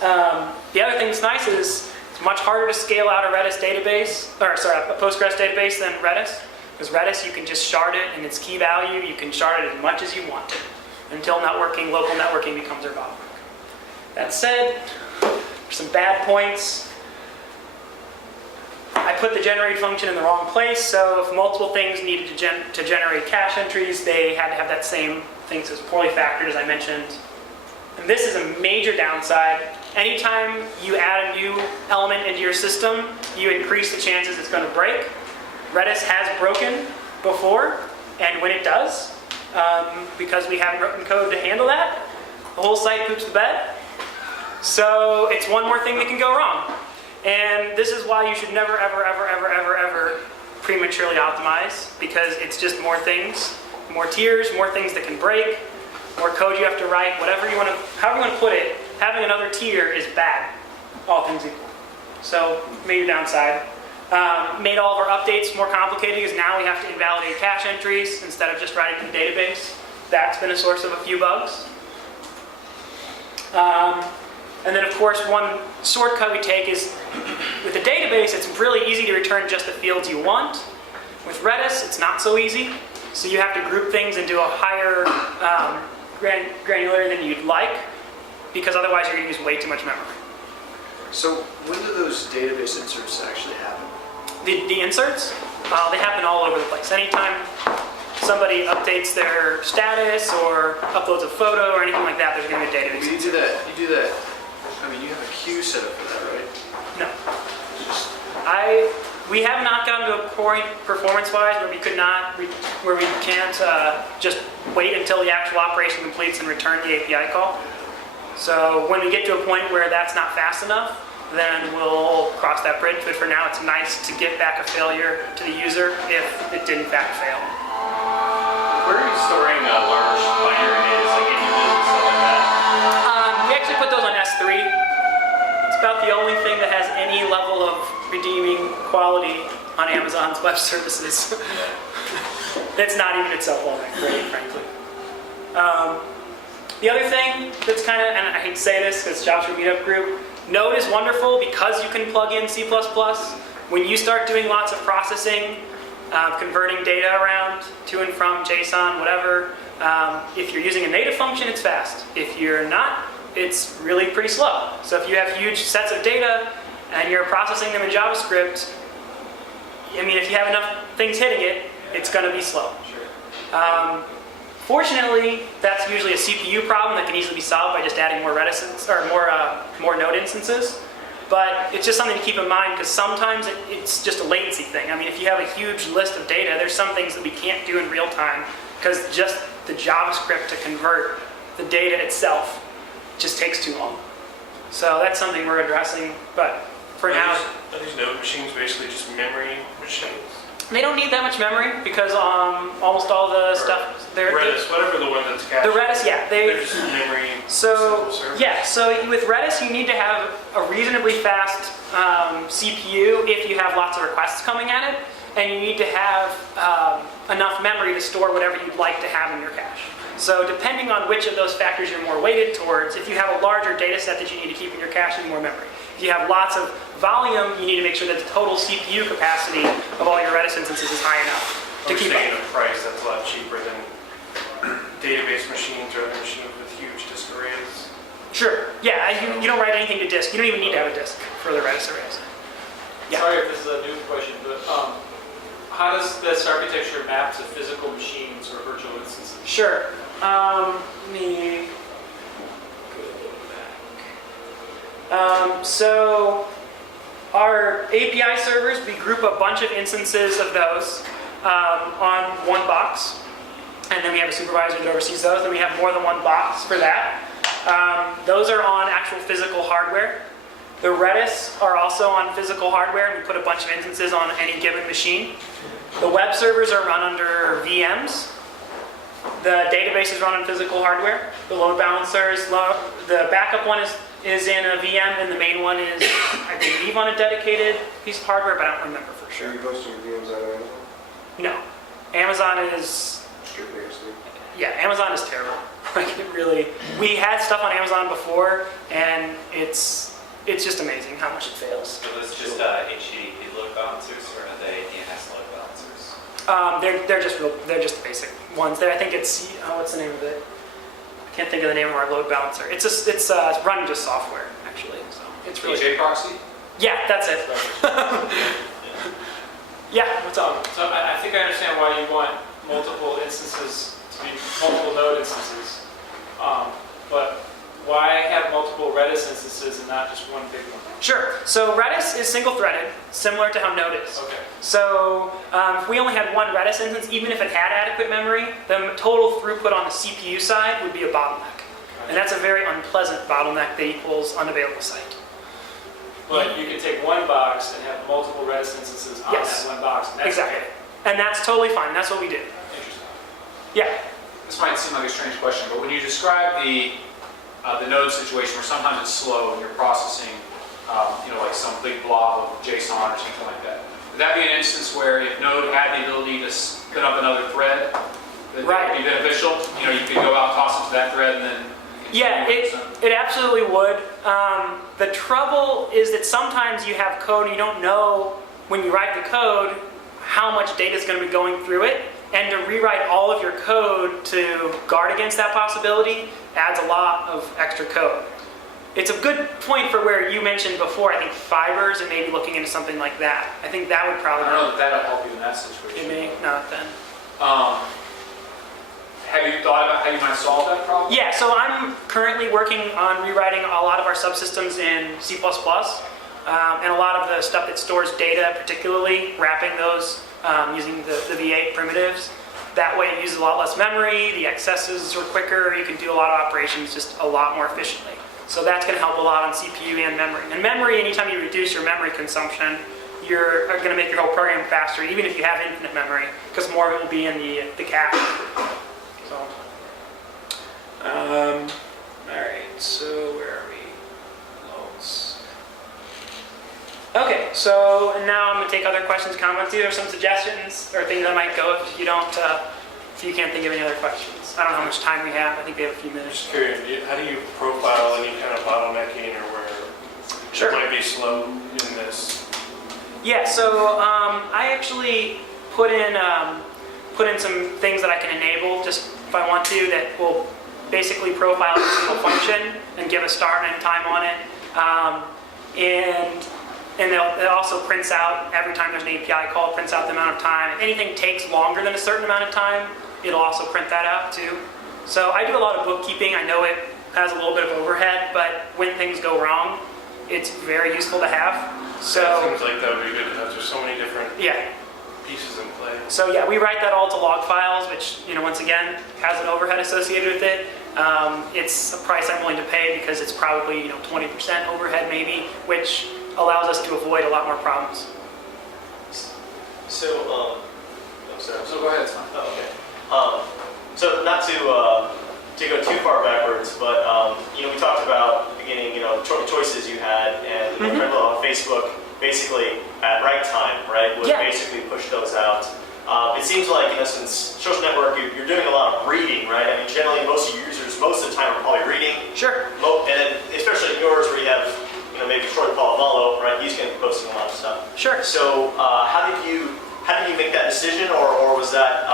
The other thing that's nice is it's much harder to scale out a Redis database, a Postgres database than Redis. Because Redis, you can just shard it in its key value. You can shard it as much as you want until local networking becomes our bottleneck. That said, there's some bad points. I put the generate function in the wrong place, so if multiple things needed to generate cache entries, they had to have that same thing, so it's poorly factored, as I mentioned. And this is a major downside. Anytime you add a new element into your system, you increase the chances it's going to break. Redis has broken before, and when it does, because we haven't written code to handle that, the whole site poops the bed. So it's one more thing that can go wrong. And this is why you should never, ever prematurely optimize, because it's just more things, more tiers, more things that can break, more code you have to write, however you want to put it. Having another tier is bad, all things equal. So major downside. Made all of our updates more complicated because now we have to invalidate cache entries instead of just writing to the database. That's been a source of a few bugs. And then of course one shortcut we take is with the database it's really easy to return just the fields you want. With Redis it's not so easy. So you have to group things into a higher granular than you'd like because otherwise you're going to use way too much memory. So when do those database inserts actually happen? The inserts, they happen all over the place. Anytime somebody updates their status or uploads a photo or anything like that, there's going to be a database. You do that, I mean, you have a queue set up for that, right? No. We have not gotten to a point performance-wise where we can't just wait until the actual operation completes and return the API call. So when we get to a point where that's not fast enough, then we'll cross that bridge. But for now, it's nice to get back a failure to the user if it did in fact fail. Where are you storing large binary data, like images and stuff like that? We actually put those on S3. It's about the only thing that has any level of redeeming quality on Amazon's web services. It's not even itself all that great, frankly. The other thing that's kind of, and I hate to say this because it's JavaScript Meetup group, Node is wonderful because you can plug in C++. When you start doing lots of processing, converting data around to and from JSON, whatever, if you're using a native function, it's fast. If you're not, it's really pretty slow. So if you have huge sets of data and you're processing them in JavaScript, I mean, if you have enough things hitting it, it's going to be slow. Fortunately, that's usually a CPU problem that can easily be solved by just adding more Redis or more Node instances. But it's just something to keep in mind because sometimes it's just a latency thing. I mean, if you have a huge list of data, there's some things that we can't do in real time because just the JavaScript to convert the data itself just takes too long. So that's something we're addressing. But for now, Are these node machines basically just memory machines? they don't need that much memory because almost all the stuff they're Redis, whatever the one that's cached. the Redis, yeah, They're just memory. So, simple service. yeah, so with Redis, you need to have a reasonably fast CPU if you have lots of requests coming at it, and you need to have enough memory to store whatever you'd like to have in your cache. So depending on which of those factors you're more weighted towards, if you have a larger data set that you need to keep in your cache, you need more memory. If you have lots of volume, you need to make sure that the total CPU capacity of all your Redis instances is high enough to keep Understanding up. the price, that's a lot cheaper than database machines or other machines with huge disk arrays. Sure, yeah, you don't write anything to disk. You don't even need to have a disk for the Redis arrays. Yeah. Sorry if this is a new question, but how does this architecture map to physical machines or virtual instances? Sure. Let me go back. So our API servers, we group a bunch of instances of those on one box. And then we have a supervisor that oversees those. And we have more than one box for that. Those are on actual physical hardware. The Redis are also on physical hardware. We put a bunch of instances on any given machine. The web servers are run under VMs. The database is run on physical hardware. The load balancers, the backup one is in a VM, and the main one is, I believe, on a dedicated piece of hardware, but I don't remember for Are sure. you hosting your VMs out of Amazon? No. Amazon is, Strictly SD? yeah, Amazon is terrible. Like, it really, we had stuff on Amazon before, and it's just amazing how much it fails. So it's just HTTP load balancers, or are they DNS load balancers? They're just the basic ones. I think it's, what's the name of it? I can't think of the name of our load balancer. It's running just software, actually. So it's really, PJ proxy? yeah, that's it. Yeah, what's up? So I think I understand why you want multiple instances to be multiple node instances. But why have multiple Redis instances and not just one big one? Sure. So Redis is single-threaded, similar to how Node is. Okay. So if we only had one Redis instance, even if it had adequate memory, the total throughput on the CPU side would be a bottleneck. And that's a very unpleasant bottleneck that equals unavailable site. But you could take one box and have multiple Redis instances on Yes. that one box. And that's Exactly. okay. And that's totally fine. That's what we did. Interesting. Yeah. This might seem like a strange question, but when you describe the node situation where sometimes it's slow and you're processing, like some big blob of JSON or something like that. Would that be an instance where if Node had the ability to spin up another thread, that Right. would be beneficial? You know, you could go out, toss it to that thread, and then... Yeah, it absolutely would. The trouble is that sometimes you have code and you don't know when you write the code how much data is going to be going through it, and to rewrite all of your code to guard against that possibility adds a lot of extra code. It's a good point for where you mentioned before, I think fibers and maybe looking into something like that. I think that would I probably don't know that that'll help you in that situation. It may not then. Have you thought about how you might solve that problem? Yeah, so I'm currently working on rewriting a lot of our subsystems in C++, and a lot of the stuff that stores data, particularly wrapping those using the V8 primitives. That way it uses a lot less memory, the accesses are quicker, you can do a lot of operations just a lot more efficiently. So that's going to help a lot on CPU and memory. And memory, anytime you reduce your memory consumption, you're going to make your whole program faster, even if you have infinite memory, because more of it will be in the cache. So, all right, so where are we? Loads. Okay, so now I'm going to take other questions, comments. These are some suggestions or things that might go if you don't, if you can't think of any other questions. I don't know how much time we have. I think we have a few minutes. Just curious, how do you profile any kind of bottlenecking or where Sure. it might be slow in this? Yeah, so I actually put in some things that I can enable, just if I want to, that will basically profile a single function and give a start and end time on it. And it also prints out, every time there's an API call, it prints out the amount of time. If anything takes longer than a certain amount of time, it'll also print that out too. So I do a lot of bookkeeping. I know it has a little bit of overhead, but when things go wrong, it's very useful to have. It So seems like that would be good to have. There's so many different yeah. pieces in play. So yeah, we write that all to log files, which, once again, has an overhead associated with it. It's a price I'm willing to pay because it's probably, 20% overhead maybe, which allows us to avoid a lot more problems. So, I'm sorry. So go ahead, it's fine. Oh, okay. So not to go too far backwards, but we talked about at the beginning, choices you had, and on Facebook, basically at right time, right, would Yeah. basically push those out. It seems like, since social network, you're doing a lot of reading, right? I mean, generally most of your users, most of the time, are probably reading. Sure. And especially in yours, where you have, maybe Troy Polamalu, right? He's going to be posting a lot of stuff. Sure. So how did you make that decision, or was that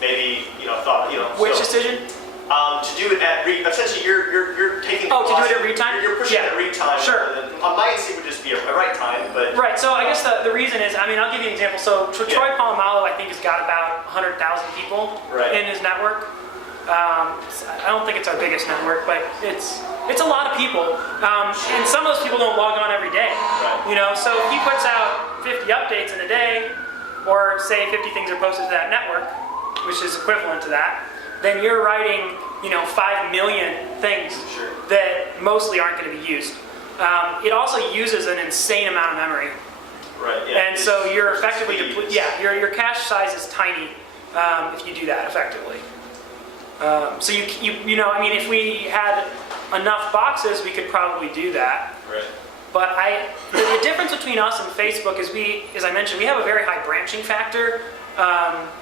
maybe thought Which so, decision? to do it at read? Essentially, you're taking. Oh, to do it at velocity- read time? You're pushing Yeah. at read time. Sure. rather than- my instinct would just be a right time, but Right, so I guess the reason is, I'll give you an example. So Troy Polamalu, I think, has got about 100,000 people Right. in his network. I don't think it's our biggest network, but it's a lot of people. And some of those people don't log on every day. Right. So if he puts out 50 updates in a day, or say 50 things are posted to that network, which is equivalent to that, then you're writing, 5 million things Sure. that mostly aren't going to be used. It also uses an insane amount of memory. right. Yeah. And so you're effectively, Speed. your cache size is tiny if you do that effectively. So if we had enough boxes, we could probably do that. Right. But the difference between us and Facebook is as I mentioned, we have a very high branching factor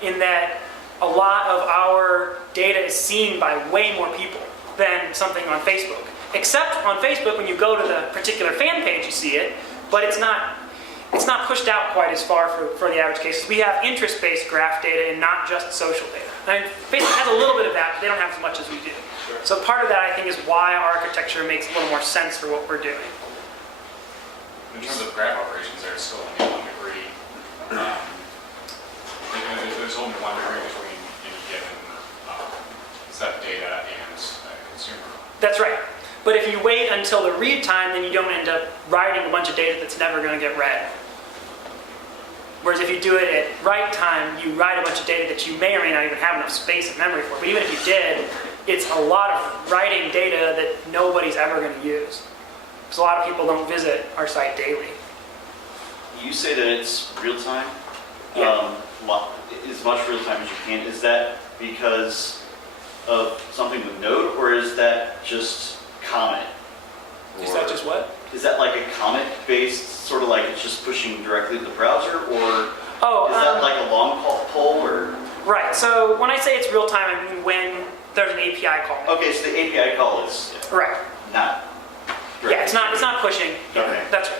in that a lot of our data is seen by way more people than something on Facebook. Except on Facebook, when you go to the particular fan page, you see it, but it's not pushed out quite as far for the average cases. We have interest-based graph data and not just social data. Facebook has a little bit of that, but they don't have as much as we do. Sure. So part of that, I think, is why our architecture makes a little more sense for what we're doing. In terms of graph operations, there's still only one degree. There's only one degree between any given set of data and consumer. That's right. But if you wait until the read time, then you don't end up writing a bunch of data that's never going to get read. Whereas if you do it at write time, you write a bunch of data that you may or may not even have enough space and memory for. But even if you did, it's a lot of writing data that nobody's ever going to use. Because a lot of people don't visit our site daily. You say that it's real time? Yeah. As much real time as you can. Is that because of something with Node, or is that just common? Is that just what? is that like a comment-based, sort of like it's just pushing directly to the browser, or Oh, is that like a long poll, or? right. So when I say it's real time, I mean when there's an API call. Okay, so the API call is Right. not. Yeah, it's not pushing. Okay. That's right.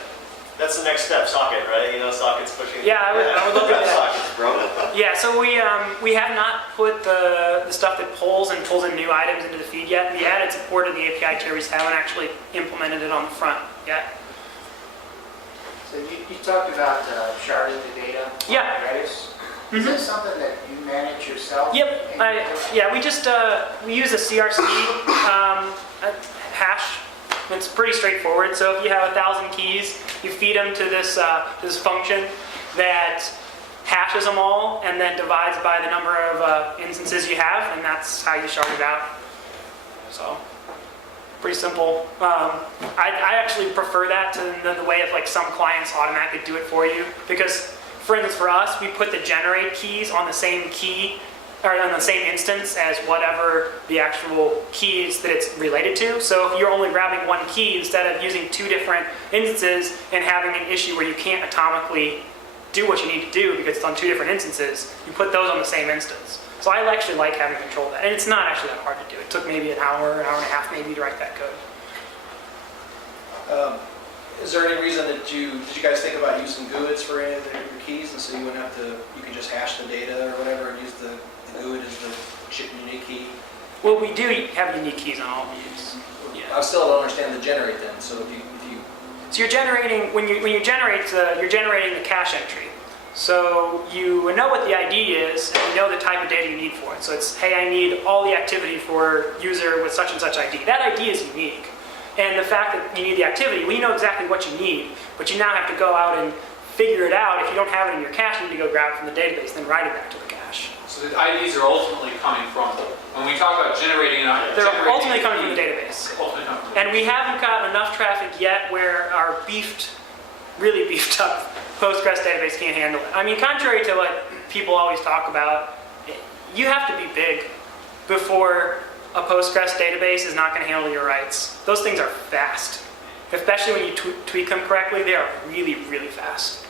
That's the next step, socket, right? You know, socket's pushing. Yeah, I would look at that. Sockets, bro. Yeah, so we have not put the stuff that pulls in new items into the feed yet. We added support in the API tier. We just haven't actually implemented it on the front yet. So you talked about sharding the data Yeah. on Redis. Is this something that you manage yourself? Yep. We just we use a CRC hash. It's pretty straightforward. So if you have 1,000 keys, you feed them to this this function that hashes them all and then divides by the number of instances you have, and that's how you shard it out. So pretty simple. I actually prefer that to the way of like some clients automatically do it for you, because for instance for us, we put the generate keys on the same key or on the same instance as whatever the actual key is that it's related to. So if you're only grabbing one key instead of using 2 different instances and having an issue where you can't atomically do what you need to do because it's on 2 different instances, you put those on the same instance. So I actually like having control of that. And it's not actually that hard to do. It took maybe an hour and a half maybe to write that code. Is there any reason that did you guys think about using GUIDs for any of your keys, and so you wouldn't have to, you could just hash the data or whatever and use the GUID as the unique key? Well, we do have unique keys on all views. I still don't understand the generate then, so if you So you're generating, when you generate, you're generating the cache entry. So you know what the ID is, and you know the type of data you need for it. So it's, hey, I need all the activity for user with such and such ID. That ID is unique. And the fact that you need the activity, we know exactly what you need, but you now have to go out and figure it out. If you don't have it in your cache, you need to go grab it from the database, then write it back to the cache. So the IDs are ultimately coming from, when we talk about generating an ID. They're ultimately coming from the database. Ultimately coming from the And we haven't got enough traffic yet where our really beefed up Postgres database can't handle it. I mean, contrary to what people always talk about, you have to be big before a Postgres database is not going to handle your writes. Those things are fast. Especially when you tweak them correctly, they are really, really fast.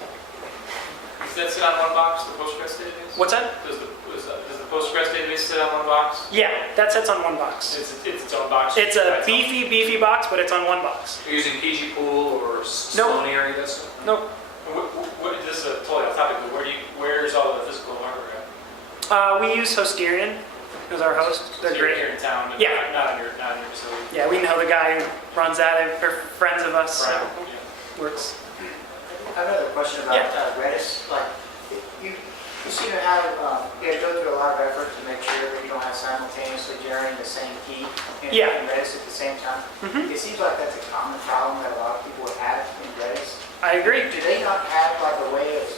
Does that sit on one box, the Postgres database? What's that? Does the Postgres database sit on one box? Yeah, that sits on one box. It's its own box. It's a beefy box, but it's on one box. You're using PG Pool or Sony or any of that stuff? Nope. This is a totally off topic, but where's all the physical hardware at? We use Hosterian as our host. They're So you're great. here in town, but Yeah. not on your facility. Yeah, we know the guy who runs that. They're friends of us. So Right. it works. I have another question about Redis. Like, you seem to have, you have to go through a lot of effort to make sure that you don't have simultaneously generating the same key in Redis at the same time. Mhm. It seems like that's a common problem that a lot of people would have in Redis. I agree. Do they not have like a way of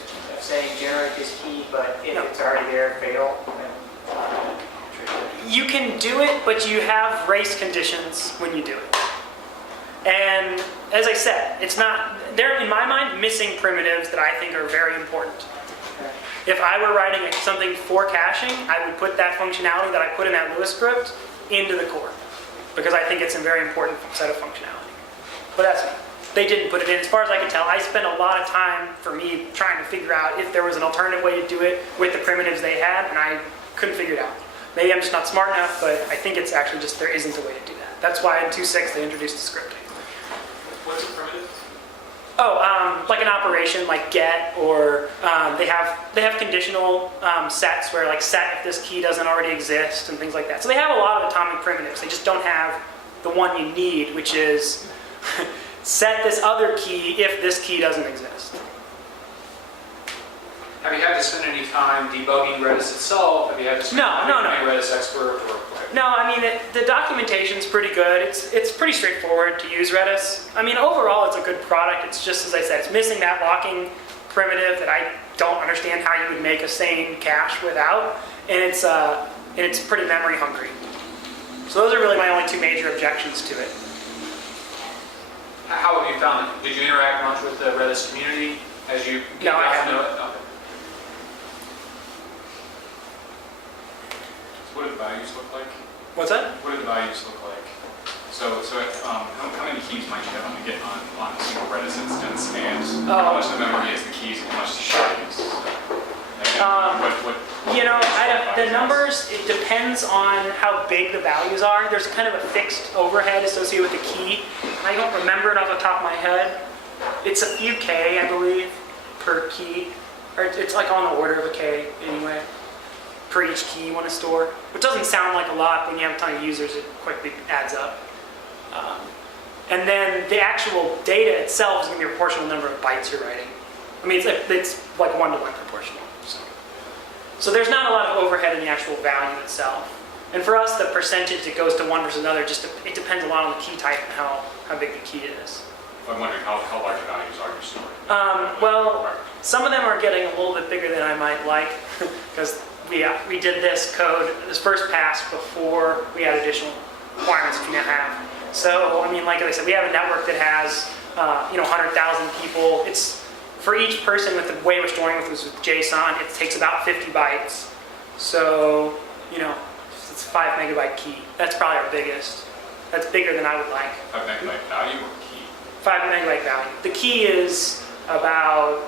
saying generate this key, but if No. it's already there, fail? You can do it, but you have race conditions when you do it. And as I said, it's not, they're, in my mind, missing primitives that I think are very important. If I were writing something for caching, I would put that functionality that I put in that Lewis script into the core, because I think it's a very important set of functionality. But that's, they didn't put it in. As far as I can tell, I spent a lot of time for me trying to figure out if there was an alternative way to do it with the primitives they had, and I couldn't figure it out. Maybe I'm just not smart enough, but I think it's actually just there isn't a way to do that. That's why in 2.6 they introduced the scripting. What's a primitive? Oh, like an operation like get, or they have conditional sets where like set if this key doesn't already exist and things like that. So they have a lot of atomic primitives. They just don't have the one you need, which is set this other key if this key doesn't exist. Have you had to spend any time debugging Redis itself? Have you had to spend time No. becoming a Redis expert? Or No, I mean, the documentation's pretty good. It's pretty straightforward to use Redis. I mean, overall, it's a good product. It's just, as I said, it's missing that locking primitive that I don't understand how you would make a sane cache without, and it's pretty memory hungry. So those are really my only 2 major objections to it. how have you found it? Did you interact much with the Redis community as you No, I got to know haven't. it? Okay. What do the values look like? What's that? What do the values look like? How many keys might you have on a single Redis instance, and how much of the memory is the keys and how much the shard is? The numbers, it depends on how big the values are. There's kind of a fixed overhead associated with the key. I don't remember it off the top of my head. It's a few K, I believe, per key. Or it's like on the order of a K anyway, per each key you want to store. Which doesn't sound like a lot, but when you have a ton of users, it quickly adds up. And then the actual data itself is going to be a proportional number of bytes you're writing. I mean, it's like 1-to-1 proportional. So there's not a lot of overhead in the actual value itself. And for us, the percentage that goes to one versus another, it depends a lot on the key type and how big the key is. I'm wondering how large values are you storing? Well, some of them are getting a little bit bigger than I might like, because we did this code, this first pass, before we had additional requirements that we now have. So, I mean, like I said, we have a network that has 100,000 people. It's for each person, with the way we're storing with JSON, it takes about 50 bytes. So, it's a 5 megabyte key. That's probably our biggest. That's bigger than I would like. 5 megabyte value or key? 5 megabyte value. The key is about,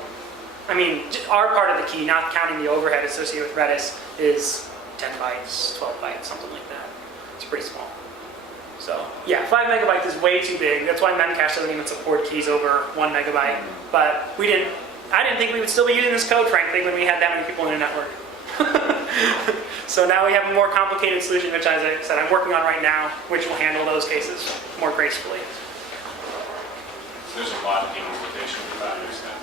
our part of the key, not counting the overhead associated with Redis, is 10 bytes, 12 bytes, something like that. It's pretty small. So, yeah, 5 megabytes is way too big. That's why Memcache doesn't even support keys over 1 megabyte. But I didn't think we would still be using this code, frankly, when we had that many people in a network. So now we have a more complicated solution, which, as I said, I'm working on right now, which will handle those cases more gracefully. So there's a lot of denormalization of values then.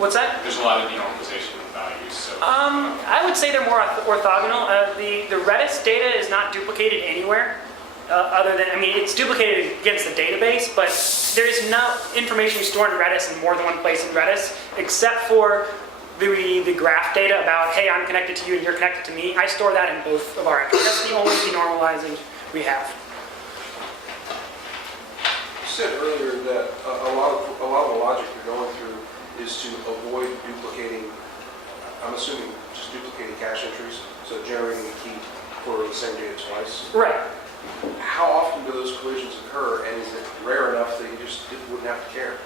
What's that? There's a lot of denormalization of values. So, I would say they're more orthogonal. The Redis data is not duplicated anywhere. Other than, it's duplicated against the database, but there's no information you store in Redis in more than one place in Redis, except for the graph data about, hey, I'm connected to you and you're connected to me. I store that in both of our entries. That's the only denormalizing we have. You said earlier that a lot of the logic you're going through is to avoid duplicating, I'm assuming just duplicating cache entries, so generating a key for the same data twice. Right. How often do those collisions occur, and is it rare enough that you just wouldn't have to care?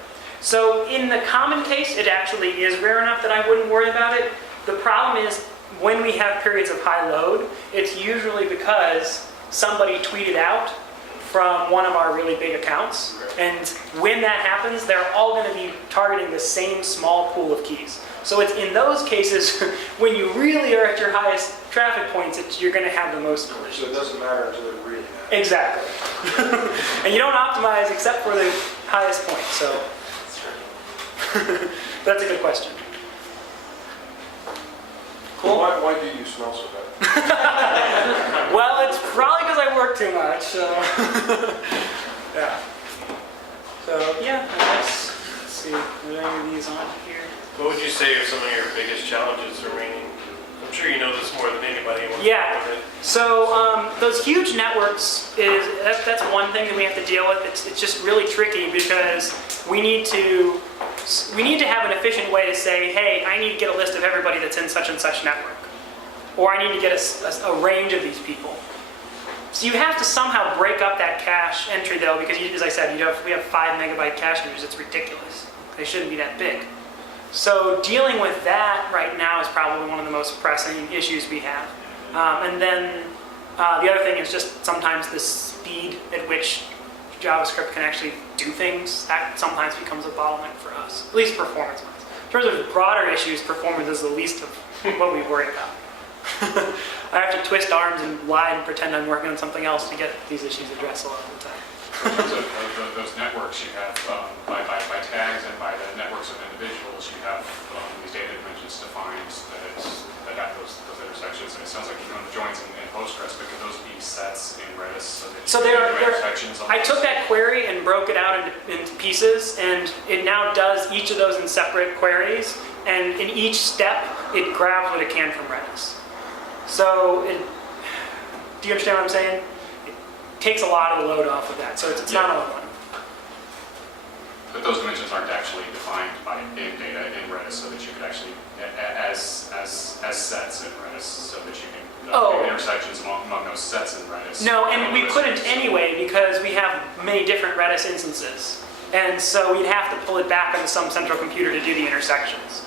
So in the common case, it actually is rare enough that I wouldn't worry about it. The problem is when we have periods of high load, it's usually because somebody tweeted out from one of our really big accounts. And when that happens, they're all going to be targeting the same small pool of keys. So it's in those cases, when you really are at your highest traffic points, you're going to have the most collisions. So it doesn't matter until it really matters. Exactly. And you don't optimize except for the highest point. So that's a good question. Cool. Why do you smell so bad? Well, it's probably because I work too much. So yeah. So yeah, I guess. Let's see. Are there any of these on here? What would you say are some of your biggest challenges remaining? I'm sure you know this more than anybody. Yeah. So those huge networks that's one thing that we have to deal with. It's just really tricky because we need to have an efficient way to say, hey, I need to get a list of everybody that's in such and such network, or I need to get a range of these people. So you have to somehow break up that cache entry though, because as I said, we have 5 megabyte cache entries. It's ridiculous. They shouldn't be that big. So dealing with that right now is probably one of the most pressing issues we have. And then the other thing is just sometimes the speed at which JavaScript can actually do things. That sometimes becomes a bottleneck for us, at least performance-wise. In terms of broader issues, performance is the least of what we worry about. I have to twist arms and lie and pretend I'm working on something else to get these issues addressed a lot of the time. In terms of those networks, you have by tags and by the networks of individuals, you have these data dimensions defined that have those intersections. And it sounds like you run the joins in Postgres, but can those be sets in Redis? So I took that query and broke it out into pieces, and it now does each of those in separate queries. And in each step, it grabs what it can from Redis. So do you understand what I'm saying? Takes a lot of the load off of that, so it's not all one. But those dimensions aren't actually defined in data in Redis, so that you could actually, as sets in Redis, so that you can Oh. do intersections among those sets in Redis. No, and we couldn't anyway because we have many different Redis instances. And so we'd have to pull it back onto some central computer to do the intersections.